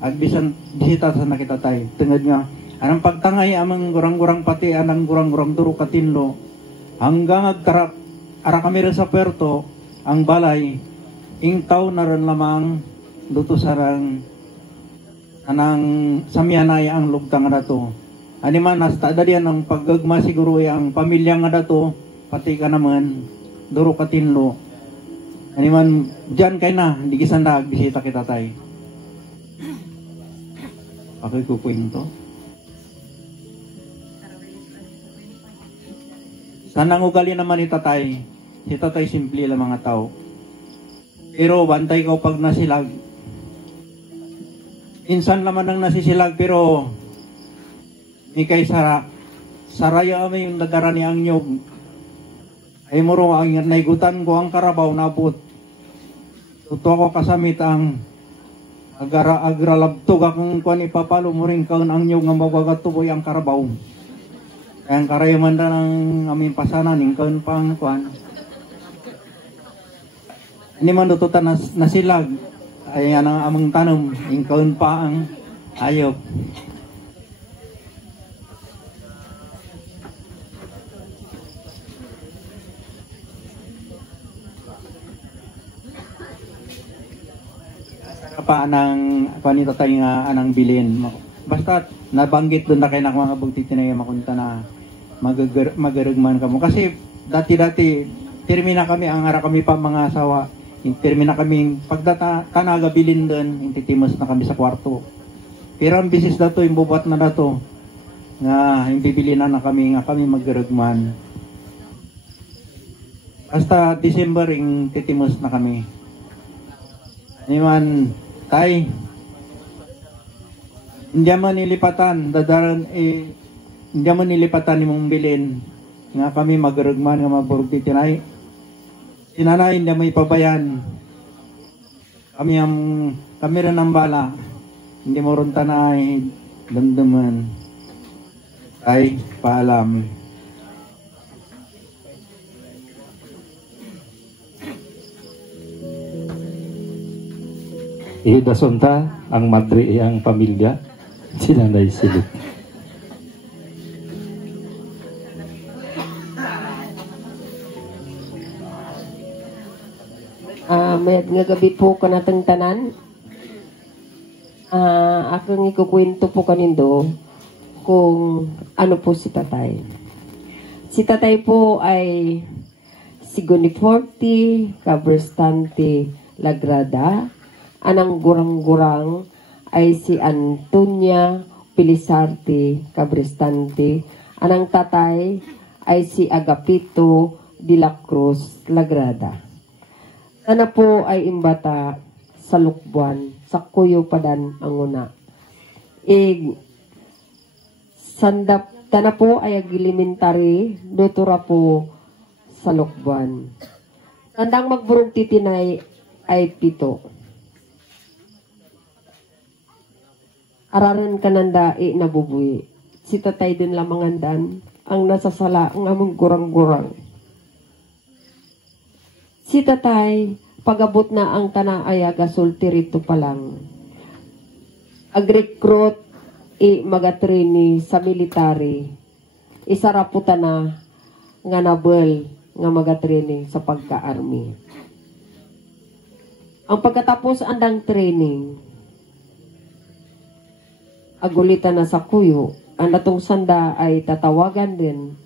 at bisan bisita sa nakita tayo. Tungod nga, anang pagtangay, amang gurang-gurang pati, anang gurang-gurang duro katinlo, hanggang agtarap, ara kami rin sa puerto, ang balay, ingtaw na rin lamang, duto sarang, anang samyanay ang lugtang na to. Animan, nasta dadian ang paggagma siguro ang pamilya nga dato, pati ka naman, duro katinlo. Animan, dyan kay na, hindi kisanda, bisita kita tayo. Ako'y kukwento. Sanang ugali naman ni tatay, si tatay simple lang mga tao. Pero bantay ko pag nasilag. Insan naman ang nasisilag, pero ikay saraya kami yung nagara ni ang nyog. Ay muro, ang naigutan ko ang karabaw nabot. Tuto ako kasamit ang agralabtog akong kuan ipapalo mo rin kaun ang nyog nga magagatuboy ang karabaw. Kaya ang karayaman na ng aming pasanan, yung kaun pa ang kuan. Hindi man dututan nasilag. Ay ang amang tanong, yung kaun pa ang ayop. Pa anang panito tayo nga anang bilin. Basta nabanggit doon na kayo na mga bugtiti na yung makunta na magaragman ka mo. Kasi dati termina kami, ang ara kami pa mga asawa. Termina kami, pagdata bilin doon, intitimos na kami sa kwarto. Pero ang bisis na to, yung bubat na to, nga yung bibili na kami, nga kami magaragman. Basta December, yung titimos na kami. Iman, tay, hindi mo nilipatan, hindi mo nilipatan ni mong bilin, nga kami magaragman, nga maburti tinay. Sinanay, hindi mo ipabayan. Kami rin ang bala, hindi mo rin tanay, damdaman. Tay, paalam. Idasunta ang madre ang pamilya, sinanay silip. Mayad nga gabi po kanatang tanan. Akong ikukwento po kanindo kung ano po si tatay. Si tatay po ay si Guniforte Cabrestante Lagrada. Anang gurang-gurang ay si Antonia Pilisarte Cabrestante. Anang tatay ay si Agapito de la Cruz Lagrada. Tana po ay imbata sa Lukbuan, sa Kuyo Padan ang una. Tana po ay elementary, dotora po sa Lukbuan. Tandang magburong titinay ay 7. Araran kananda nabubuhi. Si tatay din lamangandan ang nasasala ang among gurang-gurang. Si tatay, pagabot na ang tanaaya gasulti rito pa lang. Ag-recruit magatraini sa military. Isa ra po ta na nga nabel nga magatraining sa pagka-army. Ang pagkatapos andang training, agulitan na sa kuyo, ang natong sanda ay tatawagan din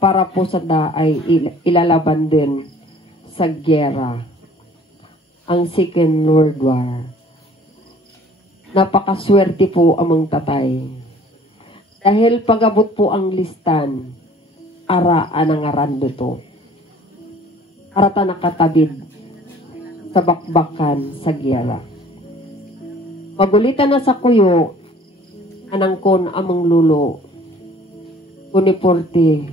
para po sanda ay ilalaban din sa gyera, ang Second World War. Napakaswerte po among tatay. Dahil pagabot po ang listan, ara anang arando to. Arata nakatabid sa bakbakan sa gyera. Magulitan na sa kuyo, anang kon amang lulo, kuniporti,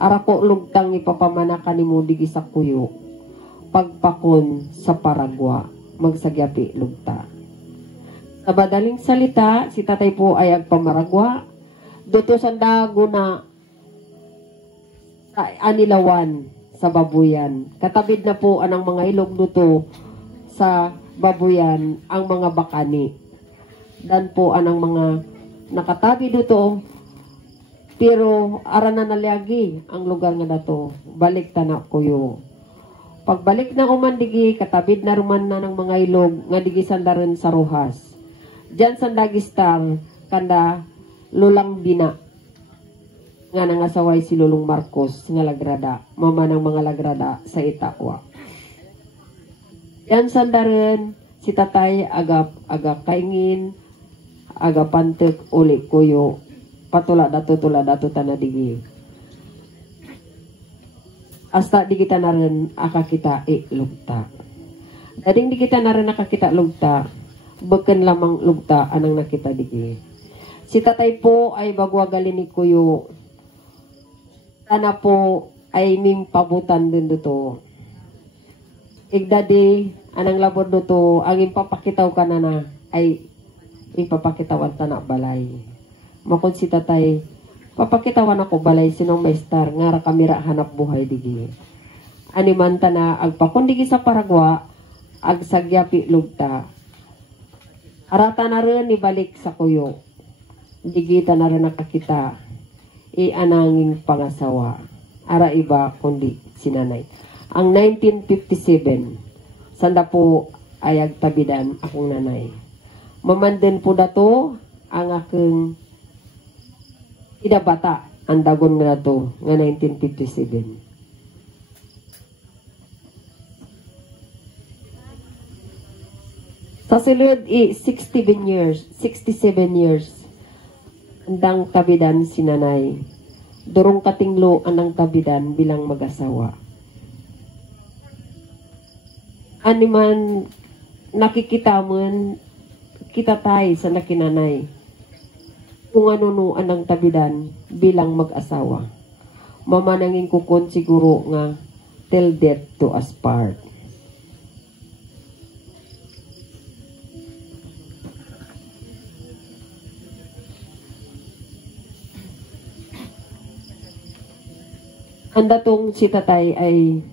ara ko lugtang ipapamanakan ni mo digi sa kuyo, pagpakon sa Paragwa, magsagyapi lugta. Sa madaling salita, si tatay po ay agpamaragwa, dito sa dago na sa anilawan sa babuyan. Katabid na po anang mga ilog dito sa babuyan ang mga bakani. Dan po anang mga nakatabi dito, pero ara na naliagi ang lugar nga dato. Balik ta na kuyo. Pagbalik na umandigi, katabid na ruman na ng mga ilog nga digi sandaran sa Rojas. Diyan sa Dagistar, kanda Lulang Bina nga nangasaway si Lulong Marcos nga lagrada, mama ng mga lagrada sa Itakwa. Yan sandaran si tatay aga kaingin, aga pantek uli kuyo, patula dato tanadigi. Hasta di kita na rin akakita lugta. Dading di kita na rin nakakita lugta, bagan lamang lugta anang nakita digi. Si tatay po ay bagwagalin ni kuyo, sana po ay ming pabutan din dito. Igdadi, anang labor dito, ang impapakitaw ka na ay ipapakitawan ta na balay. Makon si tatay, papakitawan ako balay sinong may star, nga kamera hanap buhay digi. Animan ta na, agpakundigi sa Paragwa, agsagyapi lugta. Arata na rin ibalik sa kuyo. Digita na rin nakakita, iananging pangasawa. Ara iba kundi sinanay. Ang 1957, sanda po ay agtabidan akong nanay. Mamanden po dato ang aking idabata, ang dagon nga dato, nga 1957. Sa silid, 67 years, andang tabidan si nanay. Durong katinglo anang tabidan bilang mag-asawa. Animan nakikita man kita tayo sa nakinanay. Kung ano anang tabidan bilang mag-asawa. Mamanangin kukon siguro nga till death to us part. Ang datong si tatay ay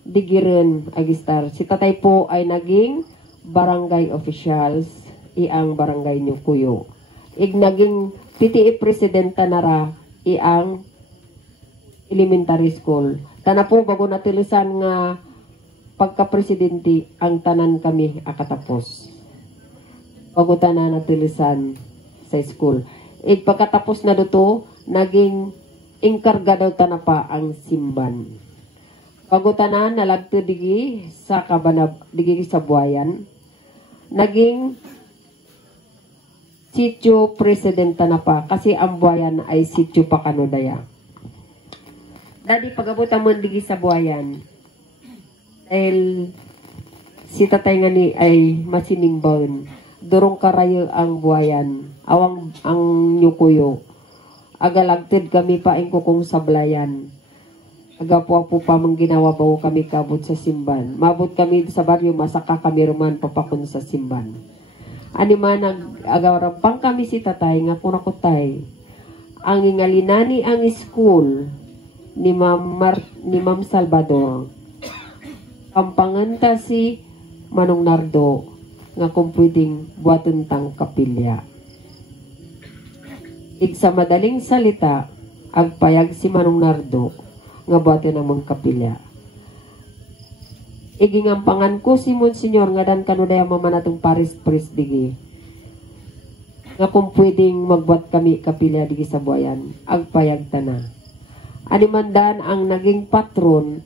digiren agistar. Si tatay po ay naging barangay officials iang barangay niyo kuyo. Naging PTA presidenta nara iang elementary school. Tana po bago natilisan nga pagka-presidente ang tanan kami akatapos. Bago tanan natilisan sa school. Pagkatapos na dito, naging inkargado tana pa ang simban. Pagutanan nalagto digi sa Kabanab, digi sa Buayan. Naging sitio presidenta na pa kasi ang Buayan ay sitio pa kanodaya. Dadi pagabutan mo digi sa Buayan. Dahil si tatay nga ni ay masinimbaon. Durong karayo ang Buayan. Awang ang nyukuyo. Agalagtid kami pa kung sablayan. Aga po pa mang ginawa ba kami kabot sa simban. Mabot kami sa baryo, masaka kami ruman papakon sa simban. Ani man agawarampang kami si tatay nga kunakutay. Ang ingalinani ang school ni Ma'am Salvador. Kampanganta si Manong Nardo nga kung pwedeng buhaton tang kapilya. ig sa madaling salita, agpayag si Manong Nardo, nga buhaton ng mong kapilya. Igingampangan ko si Monsignor nga dan kanudaya mamanatong paris-paris digi. Nga kung pwedeng magbuhat kami kapilya digi sa buhayan, agpayag ta na. Animandan ang naging patron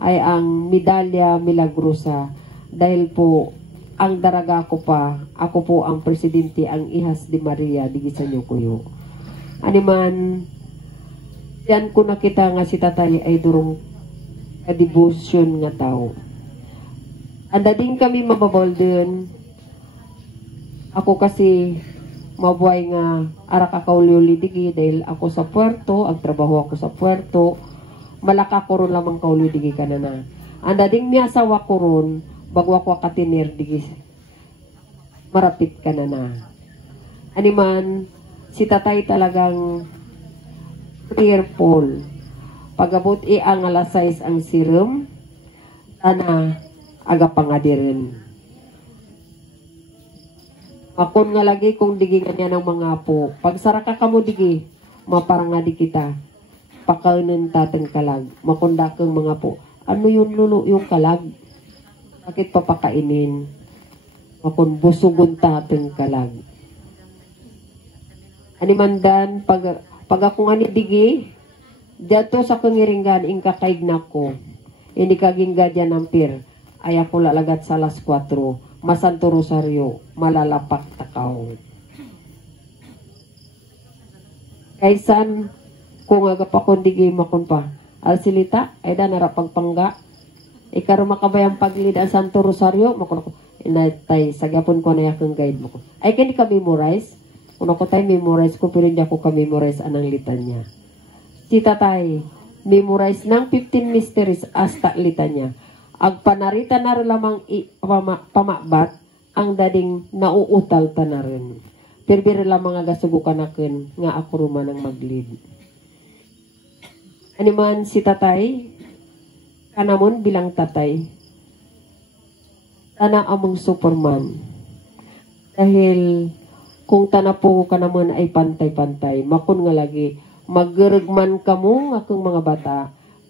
ay ang Medalya Milagrosa dahil po ang daraga ko pa, ako po ang presidente, ang Ihas de Maria digi sa Nyukuyo. Animan, yan ko nakita nga si tatay ay durong devotion nga tao. Anda din kami mababol dun. Ako kasi mabuhay nga ara kakauliuli digi dahil ako sa puerto, ang trabaho ako sa puerto, malaka ko ron lamang kauli digi kanana. Anda ding mi asawa ko ron, bagwa ko katinir digi marapit kanana. Animan, si tatay talagang prayerful. Pagabot ang alas 6 ang serum, ana aga pangadirin. Makon nga lagi kung digi niya ng mga apo. Pag saraka ka mo digi, maparangadi kita. Pakaunin tateng kalag. Makunda kang mga apo. Ano yun lulo yung kalag? Bakit papakainin? Makon busugon tateng kalag. Animandan, pag ako nga ni digi, dato sa kangiringgan, ing kakaignak ko. Hindi kaging gadyan ng pir. Ay ako lalagat sa alas 4. Masanto Rosario, malalapak takaw. Kaysan, kung aga pa kundigi makon pa, alsilita, ay da narapagpangga. Ikaro makabayang paglid ang Santo Rosario, makon ako, inatay, sagapon ko na yakang guide mo ko. Ay kani ka memorize? Kung ako tayo memorize ko, pero hindi ako ka-memorize anang litanya. Si tatay, memorize ng 15 mysteries hasta litanya. Agpanarita na rin lamang pamabat ang dading nauutal ta na rin. Pero lamang agasugukan akin nga ako ruman ang maglid. Animan si tatay, kanamon bilang tatay, tana among superman. Dahil kung tana po kanamon ay pantay-pantay, makon nga lagi, maggerugman kamo akong mga bata,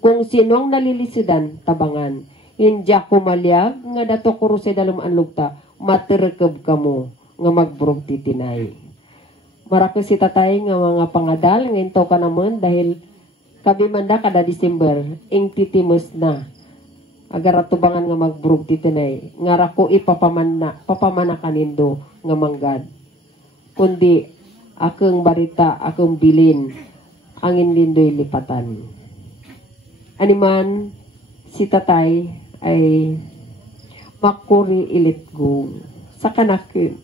kung sinong nalilisidan, tabangan. Hindi ako malyag, nga dato kuro sa dalom anlugta, materekeb kamo, nga magburog titinay. Marako si tatay nga mga pangadal, ngayon to ka naman, dahil kami manda kada December, ing titimus na. Agar atubangan nga magburog titinay, nga rako papamana kanindo, nga manggad. Kundi, akong barita, akong bilin, ang indindo'y lipatan. Animan, si tatay, ay makuri ilit go sa kanakin.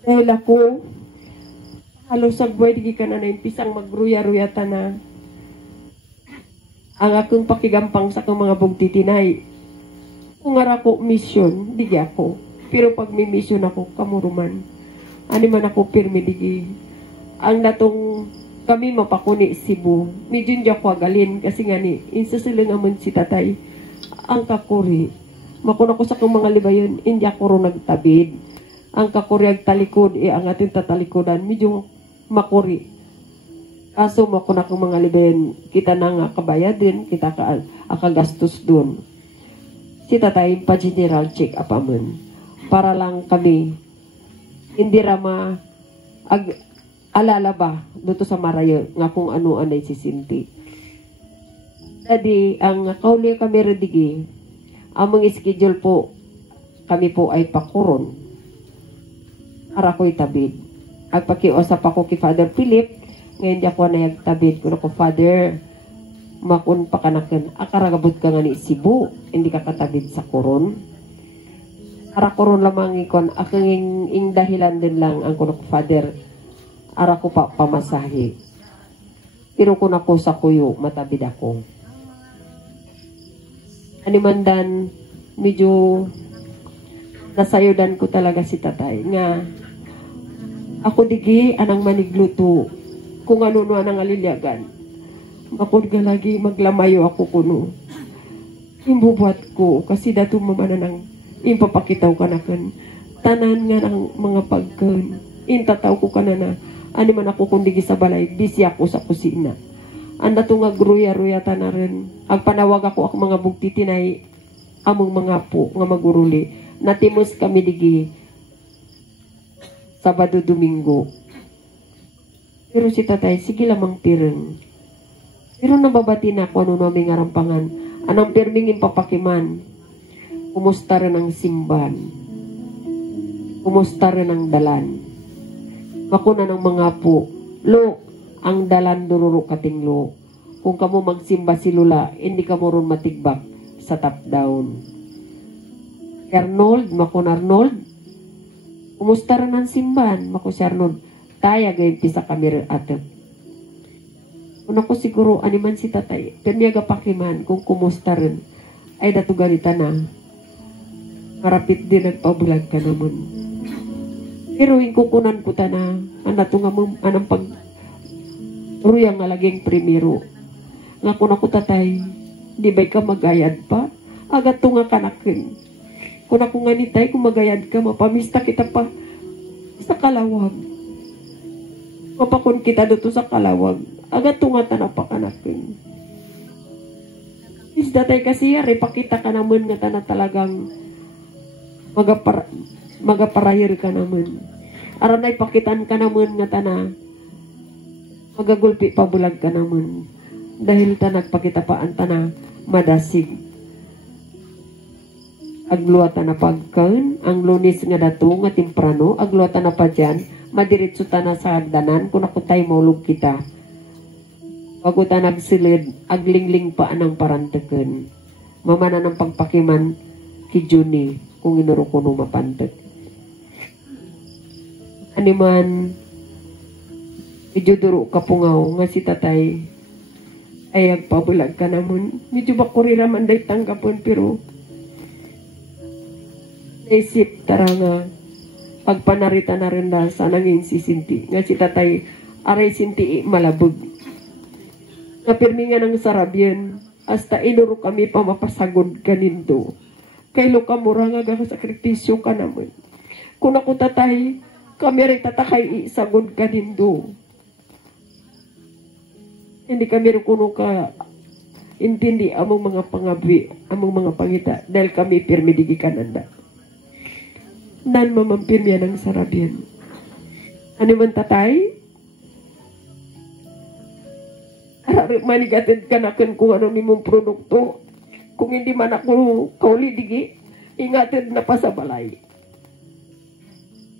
Dahil ako, halos sa buhay, di ka na naimpisang magruya-ruyata na ang akong pakigampang sa akong mga bugtitinay. Kung nga ako mission, di ako. Pero pag may mission ako, kamuruman. Ani man ako pirmi digi. Ang natong kami mapakuni Cebu. Medyo hindi ako agalin kasi nga ni insasilang naman si tatay. Ang kakuri, makuna ko sa kong mga libayon, hindi ako ro nagtabid. Ang kakuri ag talikod, ang ating tatalikodan, medyo makuri. Kaso makuna kong mga libayon, kita na nga kabayad din, kita akagastos dun. Si tatay, pa-general check up aman. Para lang kami, hindi rama, alala ba, dito sa Marayo, nga kung ano anay sisinti. Jadi, ang kauli kami redigi, among schedule po, kami po ay pakuron. Para ko'y tabid. Agpakiusap ako kay Father Philip, ngayon di ako na yagtabid. Kung ako, Father, makun pa kanakan, akaragabot ka nga ni Cebu, hindi ka katabid sa kuron. Para kuron lamang ikon, akang ing dahilan din lang ang kuno Father, ara ko pa pamasahe. Pero kung ako sa kuyo, matabid ako. Animandan, medyo nasayodan ko talaga si tatay nga ako digi anang manigluto kung ano no anang alilyagan. Makod ka lagi maglamayo ako kuno. Imbubuhat ko kasi dato mamana nang impapakitaw ka na kan. Tanan nga ng mga pagkan. Intataw ko ka na Ani man ako kung digi sa balay, busy ako sa kusina. Anda to nga gruya-ruyata na rin. Ang panawag ako mga bugtitinay, among mga po nga maguruli. Natimos kami digi Sabado, Domingo. Pero si tatay, sige lamang pireng. Pero nababati na ako ano namin ngarampangan. Anang pirming impapakiman. Kumusta rin ang simban. Kumusta rin ang dalan. Makuna ng mga po. Lo, ang dalan dururo katinglo. Kung kamo magsimba si Lula, hindi ka mo ron matigbak sa top down. Arnold, makon Arnold, kumusta rin ang simban? Mako si Arnold, taya gayon sa kami atep. Kung ako siguro, animan si tatay, permiyaga pakiman kung kumusta rin, ay dato ganita na. Marapit din nagpabulag ka naman. Pero yung kukunan ko ta na, anato nga mo, anang pag ruyang nga laging primero. Nga kung ako tatay, di ba'y ka magayad pa? Agat to nga kanakin. Kung ako nga nitay, kung magayad ka, mapamista kita pa sa kalawag. Mapakon kita doon sa kalawag. Agat to nga tanapakanakin. Is datay kasi yari, pakita ka naman nga tana talagang magaparayir ka naman. Aram na ipakitan ka naman nga tana magagulpi pabulag ka naman. Dahil ta nagpakita pa ang tana madasig. Agluata na pagkain, ang Lunes nga dato nga temprano, agluata na pa dyan, madiritso ta na sa hagdanan, kung ako tayo maulog kita. Bago ta nagsilid, aglingling pa anang parantaken. Mamana ng pagpakiman ki Juni, kung inuro ko no mapantek. Animan, medyo duro kapungaw nga si tatay ay agpabulag ka naman. Medyo bakurira man day tanggapon pero naisip tara nga pagpanarita na rin na sa nanging sisinti. Nga si tatay aray sinti malabog. Nga pirmi nga ng sarabyan hasta inuro kami pa mapasagod kanindo. Kaylo ka mura nga sakripisyo ka naman. Kung ako tatay kami rin tatakay isagod kanindo. Hindi kami rin kuno ka intindi among mga pangabi, among mga pangita, dahil kami pirmi digi kananda. Nan mamampirmi ng sarabyan. Ano man tatay? Manigatid ka na kung ano ni mong produkto. Kung hindi man ako kauli digi, ingatid na pa sa balay.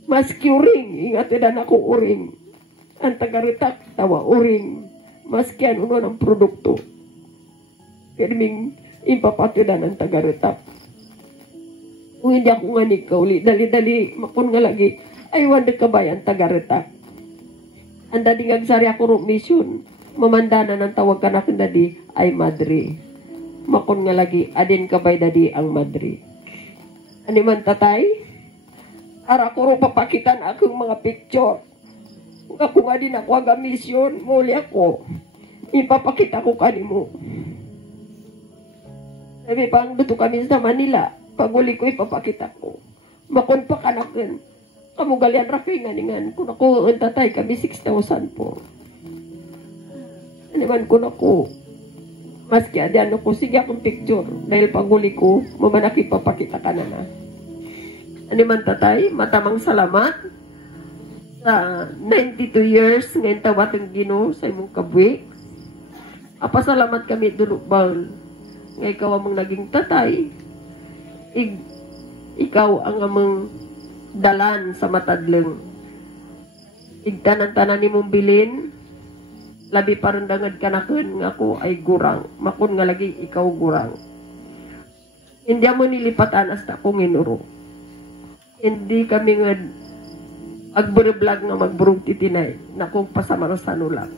Maski uring, ingatid na ako uring. Ang tagaritak, tawa uring. Maski ano ng produkto. Pirming impapatidan ang tagaritak. Kung hindi ako nga ni kauli, dali-dali, makon nga lagi, ay wanda ka ba yan tagaritak? Ang dadi ngagsari ako mission, mamandana ng tawag ka na kung dadi, ay madre. Makon nga lagi, adin ka ba dadi ang madre. Ano man tatay? Ara ko rin papakitan akong mga picture. Ako nga din ako ang mission, muli ako. Ipapakita ko kanimo. Sabi pang duto kami sa Manila. Paguli ko ipapakita ko. Makon pa kanakin. Kamugalian rakay nga ningan. Kung ako ang tatay kami 6,000 po. Ano man kung ako. Maski adian ako, sige akong picture. Dahil paguli ko, mamanak ipapakita ka na na. Ano man tatay, matamang salamat sa 92 years ngayon tawatang Ginoo sa imong kabwi. Apasalamat kami dulubal. Ngay ikaw among naging tatay. Ikaw ang among dalan sa matadleng. Igtanan-tanan ni mong bilin. Labi parandangad kanakon nga ako ay gurang. Makon nga lagi ikaw gurang. Hindi mo nilipatan hasta kong inuro. Hindi kami nga agburiblag nga magburog titinay na kung pasamarasan lang.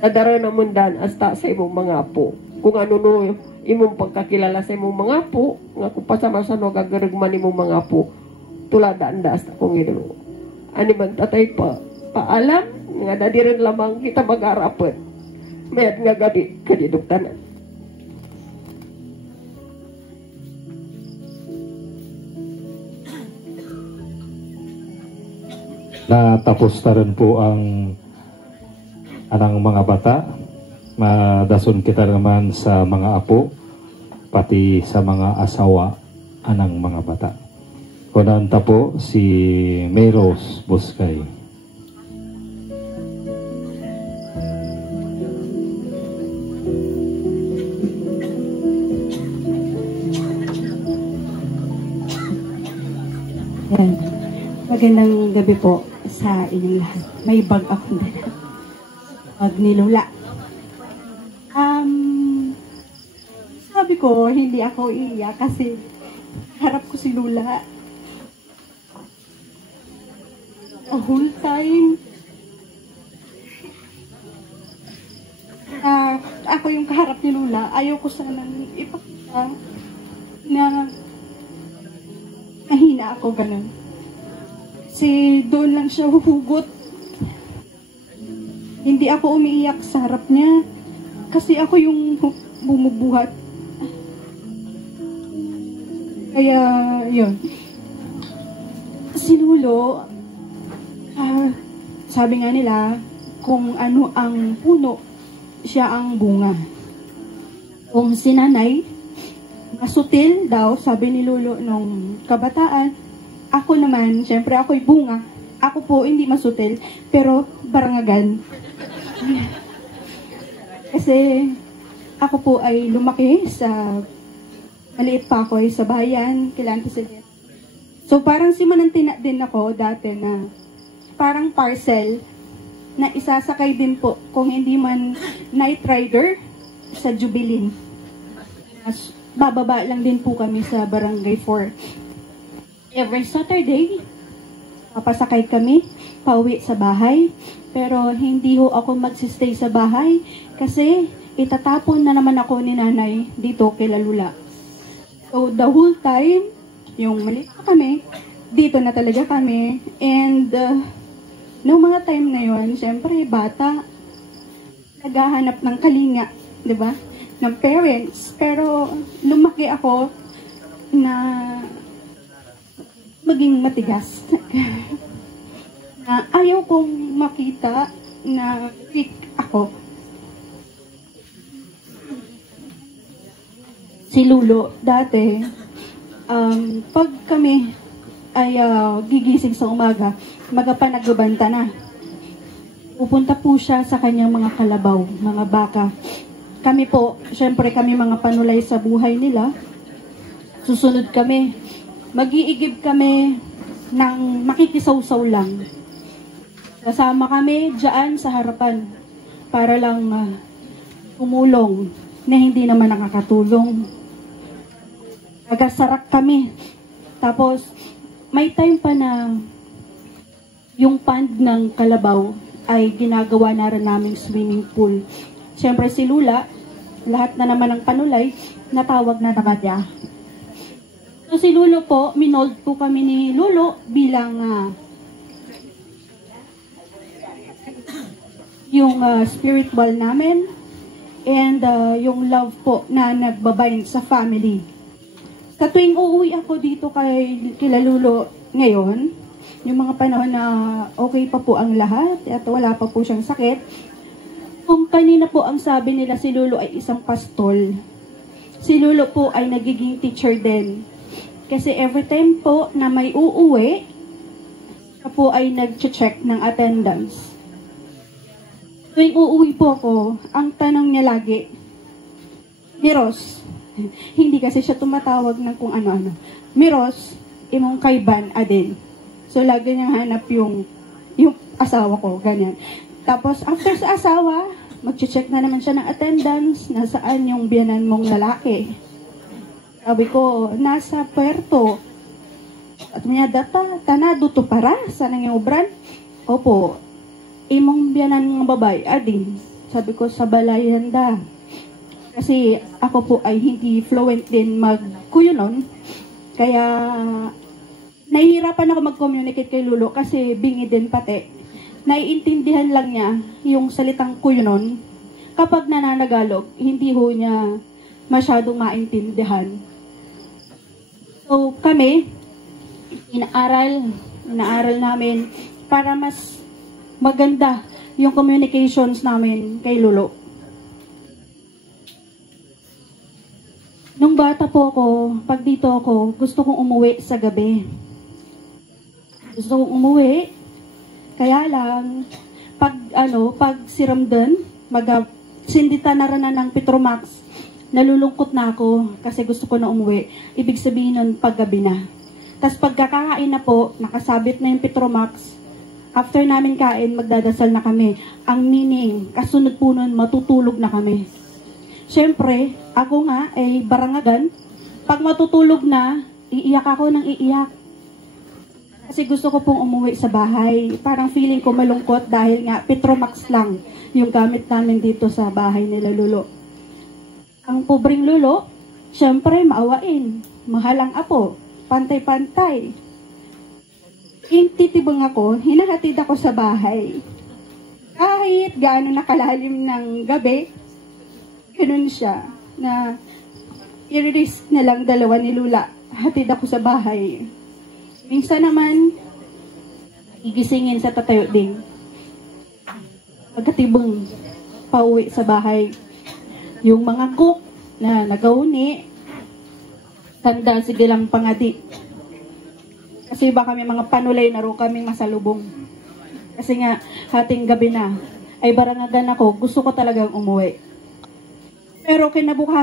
Nadara na mundan hasta sa imong mga apo. Kung ano no imong pagkakilala sa imong mga apo, nga kung pasamarasan o gagaragman imong mga apo, tuladaan da hasta kong inuro. Ani man tatay pa, paalam, nga dadi rin lamang kita mag-arapan. Mayat nga gabi, kaniduktanan. Natapos na rin po ang anang mga bata. Madason kita naman sa mga apo, pati sa mga asawa anang mga bata. Kunanta po si Meros Buscay. Yan. Magandang gabi po sa inyong lahat. May bag ako din. Bag ni Lola. Sabi ko, hindi ako iiyak kasi harap ko si Lola. The whole time. Ako yung kaharap ni Lola. Ayaw ko sanang ipakita na mahina ako, ganun. Kasi doon lang siya huhugot. Hindi ako umiiyak sa harap niya. Kasi ako yung bumubuhat. Kaya, yun. Si Lulo, sabi nga nila, kung ano ang puno, siya ang bunga. Kung si nanay, masutil daw, sabi ni Lulo nung kabataan. Ako naman, syempre ako'y bunga. Ako po hindi masutil, pero barangagan. Kasi ako po ay lumaki sa, maliit pa ako ay sa bayan, kailan ko sila. So parang simanantina din ako dati na parang parcel na isasakay din po kung hindi man night rider sa Jubilin. Bababa lang din po kami sa Barangay 4. Every Saturday, papasakay kami, pauwi sa bahay. Pero hindi ho ako magsistay sa bahay kasi itatapon na naman ako ni nanay dito kay Lula. So the whole time, yung maliit pa kami, dito na talaga kami. And noong mga time na yun, syempre bata, naghahanap ng kalinga, di ba? Ng parents. Pero lumaki ako na maging matigas. Na ayaw kong makita na weak ako. Si Lulo, dati, pag kami ay gigising sa umaga, magapanagbabanta na. Pupunta po siya sa kanyang mga kalabaw, mga baka. Kami po, syempre kami mga panulay sa buhay nila, susunod kami. Mag-iigib kami ng makikisaw-saw lang. Kasama kami dyan sa harapan para lang tumulong na hindi naman nakakatulong. Nagasarak kami. Tapos, may time pa na yung pond ng Kalabaw ay ginagawa na rin naming swimming pool. Siyempre si Lula, lahat na naman ng panulay, natawag na naman niya. So si Lulo po, minold po kami ni Lulo bilang yung spiritual namin and yung love po na nagbabind sa family. Sa tuwing uuwi ako dito kila Lulo ngayon, yung mga panahon na okay pa po ang lahat at wala pa po siyang sakit, kung kanina po ang sabi nila si Lulo ay isang pastol, si Lulo po ay nagiging teacher din. Kasi every time po na may uuwi, siya po ay nag-check ng attendance. Tuwing uuwi po ako, ang tanong niya lagi, Miros, hindi kasi siya tumatawag ng kung ano-ano. Miros, imong kaiban adin. So lagi niyang hanap yung asawa ko, ganyan. Tapos after sa asawa, mag-check na naman siya ng attendance, nasaan yung biyanan mong lalaki. Sabi ko, nasa Puerto. At niya, data, tanado to para sa nangyong obran. Opo, imong biyanan ng babay, adin. Sabi ko, sa balayan da. Kasi ako po ay hindi fluent din mag-kuyonon. Kaya, nahihirapan ako mag-communicate kay Lulo kasi bingi din pati. Naiintindihan lang niya yung salitang kuyonon. Kapag nananagalog, hindi ho niya masyadong maintindihan. So kami, inaaral namin para mas maganda yung communications namin kay Lolo. Nung bata po ako, pag dito ako, gusto kong umuwi sa gabi. Gusto kong umuwi, kaya lang, pag si Ramdan, sindita na rin ng Petromax, nalulungkot na ako kasi gusto ko na umuwi. Ibig sabihin nun, paggabi na. Tapos pagkakain na po, nakasabit na yung Petromax, after namin kain, magdadasal na kami. Ang meaning, kasunod po nun, matutulog na kami. Siyempre, ako nga ay barangagan. Pag matutulog na, iiyak ako ng iiyak. Kasi gusto ko pong umuwi sa bahay. Parang feeling ko malungkot dahil nga Petromax lang yung gamit namin dito sa bahay nila Lolo. Ang pobreng Lolo, siyempre maawain. Mahalang apo, pantay-pantay. Titibang ako, hinahatid ako sa bahay. Kahit gaano nakalalim ng gabi, ganun siya, na i-risk na lang dalawa ni Lula. Hatid ako sa bahay. Minsan naman, igisingin sa tatayo ding. Pagkatibong pauwi sa bahay. Yung mga cook na nagauni, tanda sige lang pangadi. Kasi baka may mga panulay na ro kaming masalubong. Kasi nga, hating gabi na, ay barangagan ako, gusto ko talagang umuwi. Pero kinabukasan,